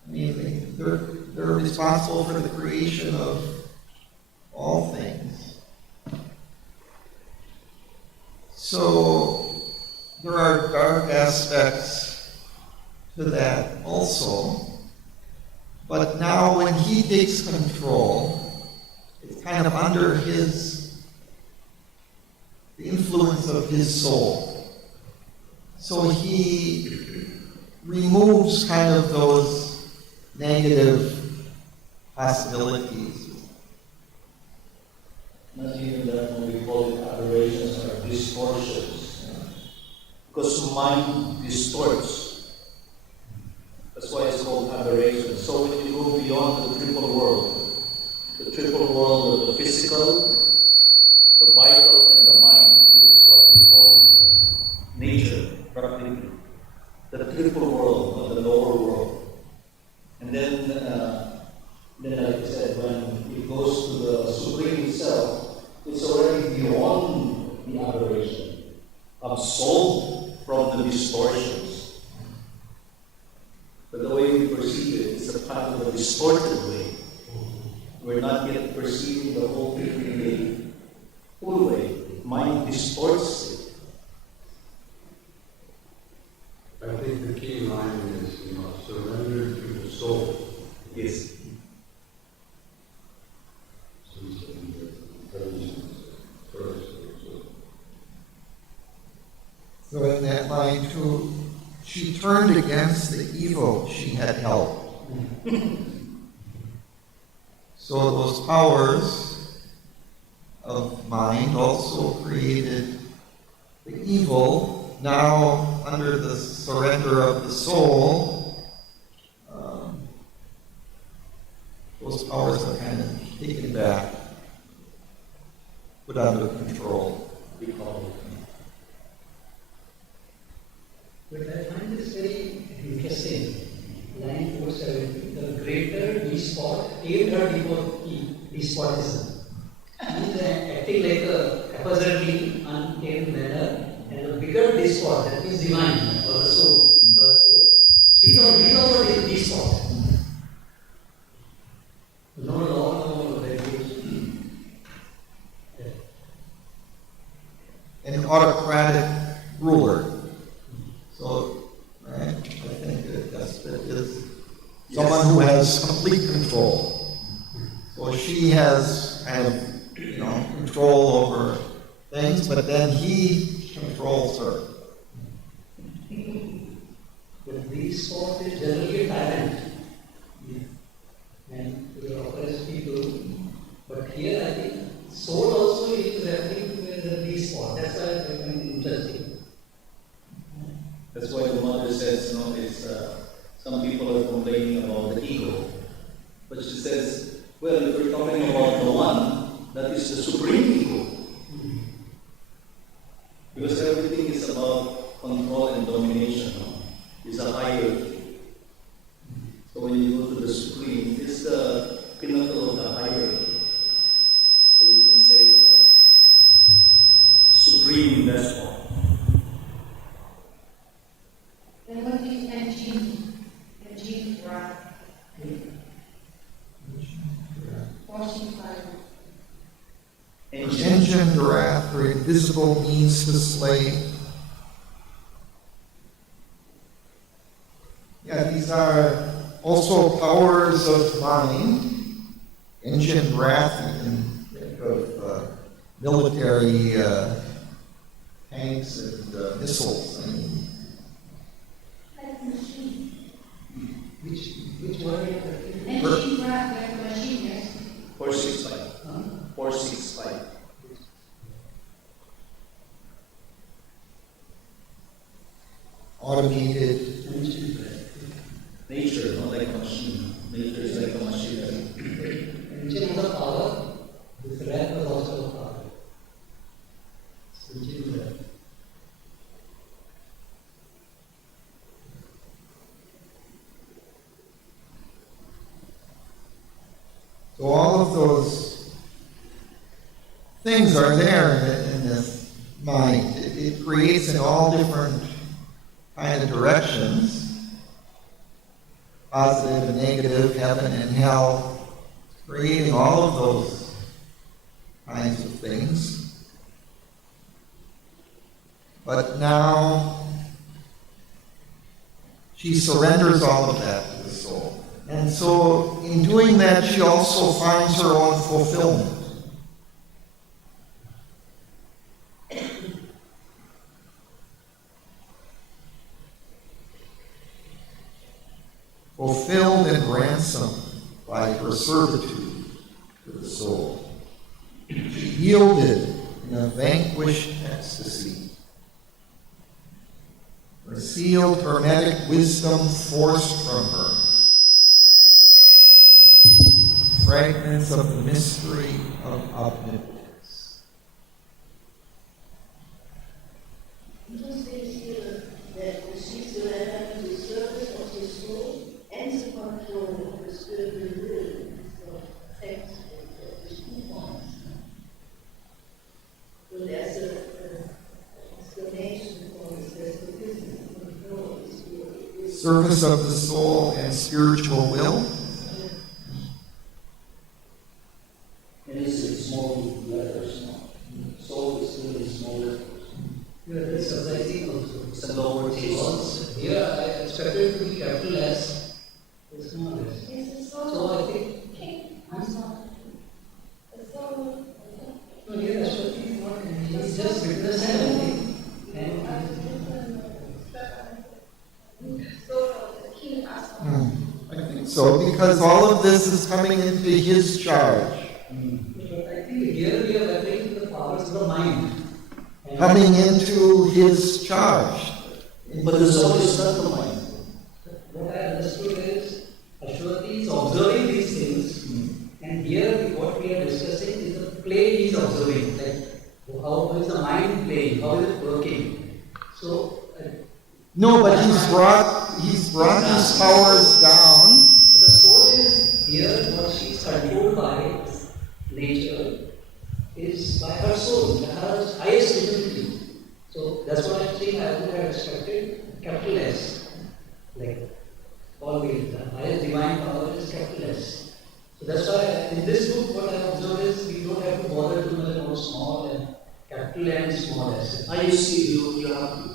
I mean, they're responsible for the creation of all things. So there are dark aspects to that also. But now when he takes control, it's kind of under the influence of his soul. So he removes kind of those negative possibilities. Not even that what we call it aberrations or distortions. Because mind distorts. That's why it's called aberration. So when you go beyond the triple world of the physical, the vital, and the mind, this is what we call nature, practically. The triple world, or the lower world. And then like I said, when it goes to the Supreme itself, it's already beyond the aberration, absolved from the distortions. But the way we perceive it is a kind of a distorted way. We're not yet perceiving the whole picture in a full way. Mind distorts it. I think the key line is, surrender to the soul. Yes. So in that line too, she turned against the evil she had held. So those powers of mind also created the evil. Now, under the surrender of the soul, those powers are kind of taken back, put under control. But I find this very interesting. Line 470, the greater despot, despotism. He is acting like a apparently untamed manner, and the bigger despot, that is divine, or the soul. He also is despot. No law, no regulation. An autocratic ruler. So someone who has complete control. So she has kind of, control over things, but then he controls her. But these sport is generally a tyrant. And they oppress people. But here I think soul also is referring to the these sport. That's why I find it interesting. That's why the mother says, it's some people are complaining about the ego. But she says, well, if we're talking about the one, that is the supreme ego. Because everything is about control and domination. It's a hierarchy. So when you go to the supreme, it's the pinnacle of the hierarchy. So you can say the supreme despot. Then what is engine? Engine wrath. Forcing fire. Engine, wrath, or invisible means to slay. Yeah, these are also powers of mind. Engine, wrath, you can think of military tanks and missiles. Like machine. Which word? Engine wrath like a machine, yes. 465. 465. Automated. Nature, not like a machine. Nature is like a machinery. Engine was a power. This wrath was also a power. Engine wrath. So all of those things are there in this mind. It creates in all different kind of directions, positive and negative, heaven and hell, creating all of those kinds of things. But now she surrenders all of that to the soul. And so in doing that, she also finds her own fulfillment. Fulfilled and ransomed by her servitude to the soul. She yielded in a vanquished ecstasy. Her sealed hermetic wisdom forced from her fragments of the mystery of omnipotence. Entonces decir that she still had the service of his soul and the control of the spirit will. So thanks for the 2 points. So there's an explanation for this despotism, control, Service of the soul and spiritual will. And it's small letters now. Soul is still in small letters. Yeah, that's surprising also. It's a lower case. Here I expected it to be capital S. It's small s. So I think. No, here Ashwati is not. He's just witnessed everything. And I think so, because all of this is coming into his charge. but I think here we are referring to the powers of the mind. And Coming into his charge. But the soul is not the mind. what I understood is Ashwati is observing these things, and here what we are discussing is the play he is observing. Like how is the mind playing? How is it working? So. No, but he's brought his powers down. But the soul is here, what she is controlled by nature is by her soul, her highest divinity. So that's what I think I would have expected capital S. Like always, the highest divine power is capital S. So that's why in this book what I observed is we don't have to bother too much about small and capital and small s. You see, you have to.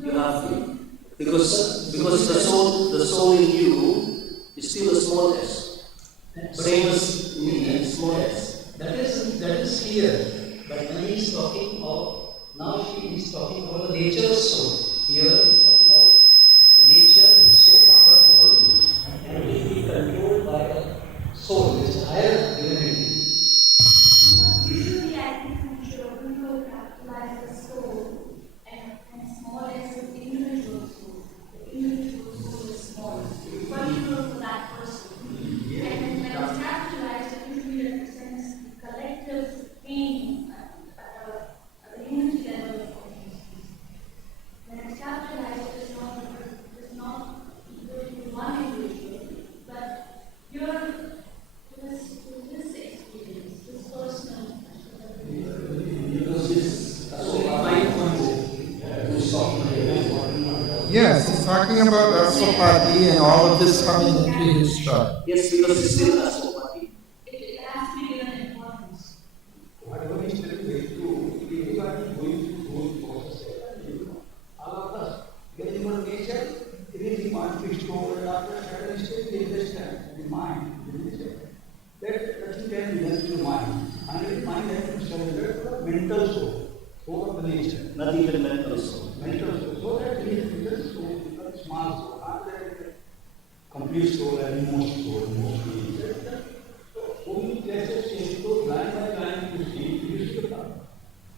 You have to. Because the soul in you It's still a small s. Same as me, small s. That is here. But when he is talking of, now he is talking about the nature of soul. Here he is talking about the nature is so powerful and can be controlled by the soul, which is higher divinity. Usually, I think we should also capitalize the soul and small as an individual soul. The individual soul is small, particular for that person. And then when it's capitalized, it usually represents the collective being at the unity level of consciousness. When it's capitalized, it is not equal to one individual, but you're this experience, this personal. Yes, he's talking about Aswapati and all of this coming into his chart. Yes, because it's still Aswapati. It has to be given importance. Whatever is telling is true, everybody is going through those processes. All of us, when human nature, anything wants to be stored after a certain stage, they understand the mind, the nature. That nothing can be done to the mind. And the mind has to surrender to the mental soul of the nature. Nothing but mental soul. Mental soul. So that his mental soul becomes small soul. Not that complete soul and most soul, most beings. Only places change. So line by line you see, you see the power.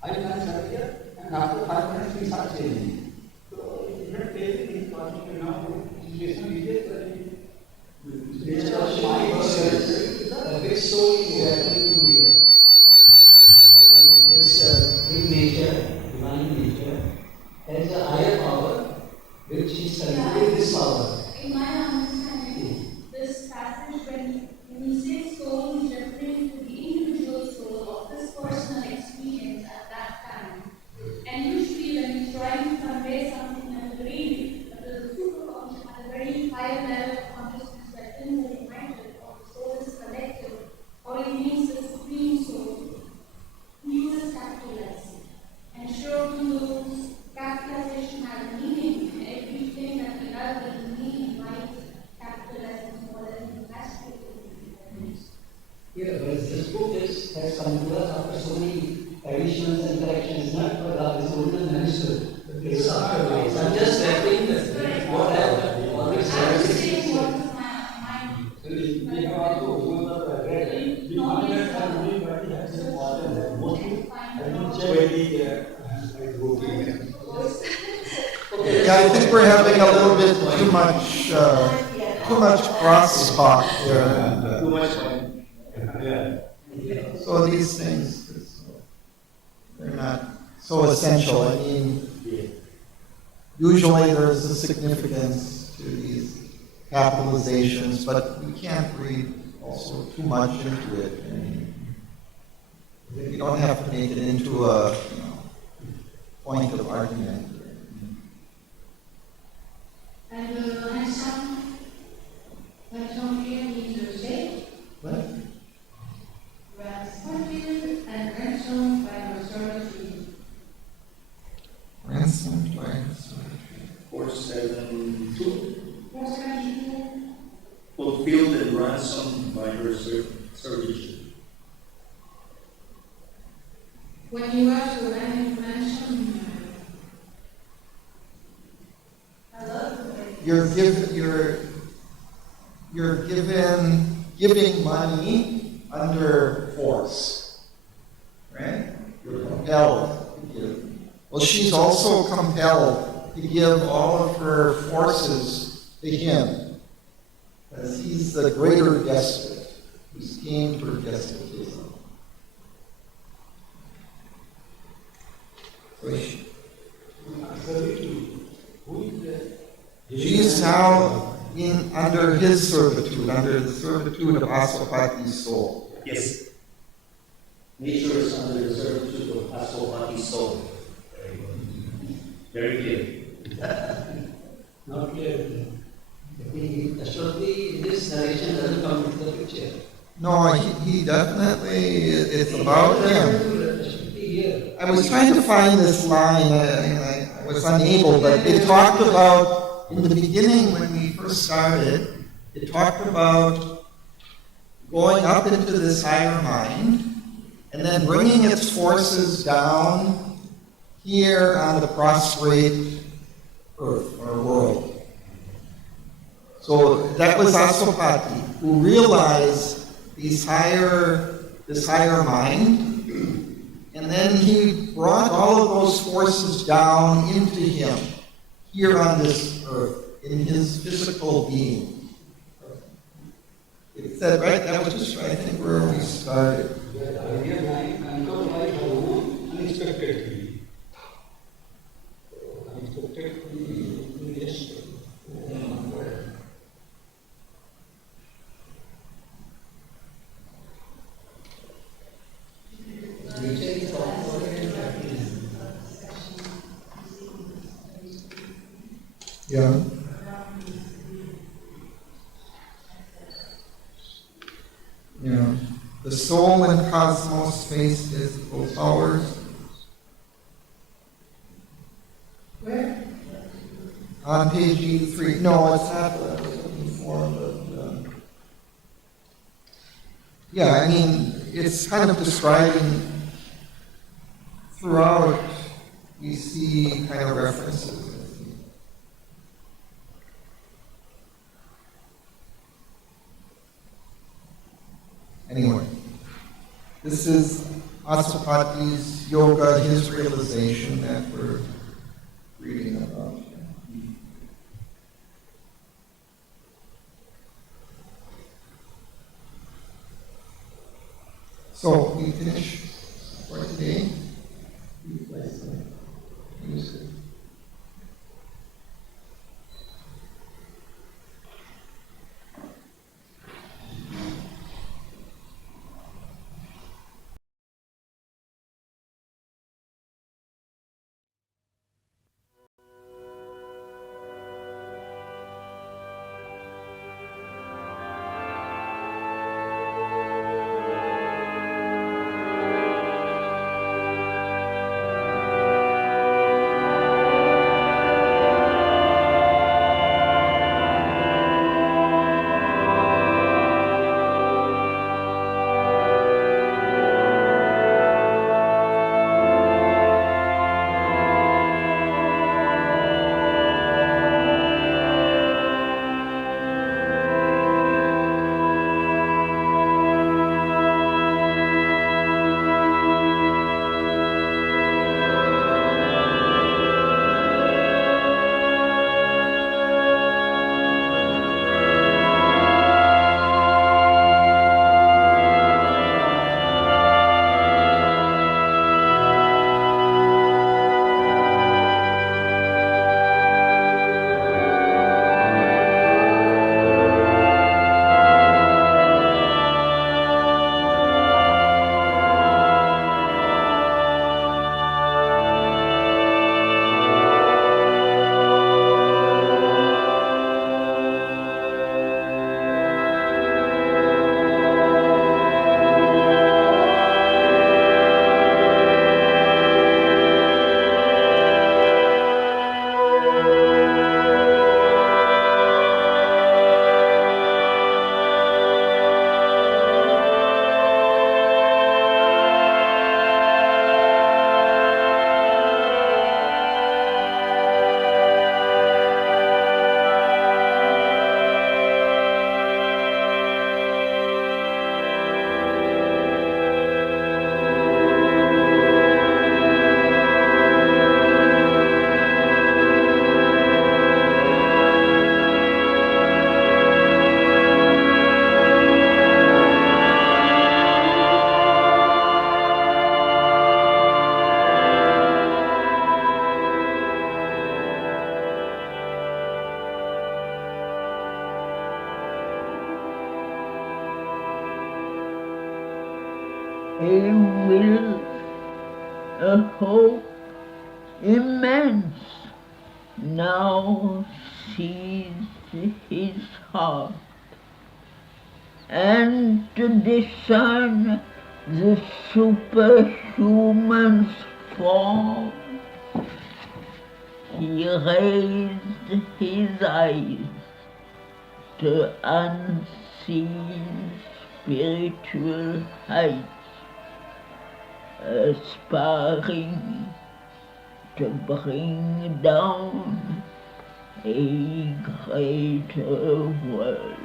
I can start here, and after 5 minutes things are changing. So it's not taking important now. Situation is very nature of mind Which soul is referring to here? This big nature, divine nature, has a higher power which is controlling this power. In my understanding, this passage, when you say soul, is referring to the individual soul of this personal experience at that time. And usually, when you're trying to convey something at a superconscious, at a very high level of consciousness that things are united, or the soul is collective, or it means the supreme soul, he uses capitalizing. And sure, to those capitalization has meaning. Everything that we have is meaning, right? Capitalizing more than the has to be. Yeah, but this book has come to us after so many additions and corrections, not for this original manuscript. It's afterwards. I'm just referring to what I have already said. Saying what is my we have also read the content and read what he has important. Mostly, I don't check very routine. Yeah, I think we're having a little bit too much crosstalk there. And, Too much time. so these things, they're not so essential. I mean, usually there's a significance to these capitalizations, but we can't read also too much into it. I mean, you don't have to make it into a point of argument. And ransom here means to say, What? transported and ransomed by her servitude. Ransomed by his 472. What's that here? Fulfilled and ransomed by her servitude. When you are to ransom, I love the way you're giving money under force, right? You're compelled to give. Well, she's also compelled to give all of her forces to him, as he's the greater despot who's gained her despotism. So she is now under his servitude, under the servitude of Aswapati's soul. Yes. Nature is under the servitude of Aswapati's soul. Very clear. Not clear. The Ashwati in this narration doesn't come into the picture. No, he definitely, it's about him. Here. I was trying to find this line, and I was unable, but it talked about, in the beginning when we first started, it talked about going up into this higher mind and then bringing its forces down here on the prostrate earth or world. So that was Aswapati, who realized this higher mind, and then he brought all of those forces down into him here on this earth, in his physical being. It said, right, that was just, I think, where we started. Earlier life controlled by Bhavan unexpectedly. Unexpectedly, yes. Yeah. Yeah. The soul and cosmos face physical powers. Where? On page 83. No, it's not what I was looking for, but yeah, I mean, it's kind of describing throughout, we see kind of references. Anyway, this is Aswapati's yoga, his realization that we're reading about. So we finish for today. Music. a will, a hope immense now seized his heart, and to discern the superhuman's form, he raised his eyes the unseen spiritual heights, aspiring to bring down a greater world.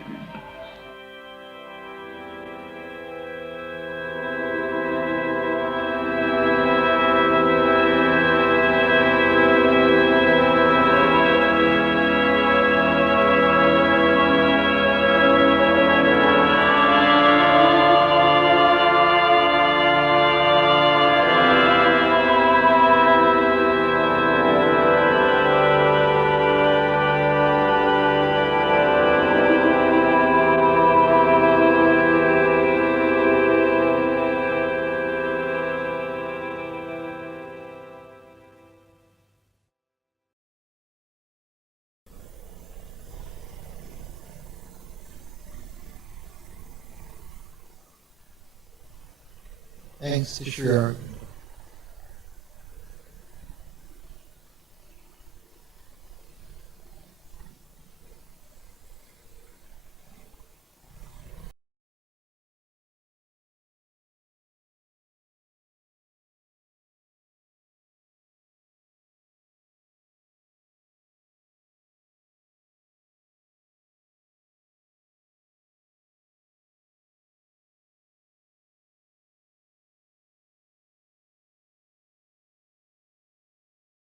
Thanks to Sri Auroville.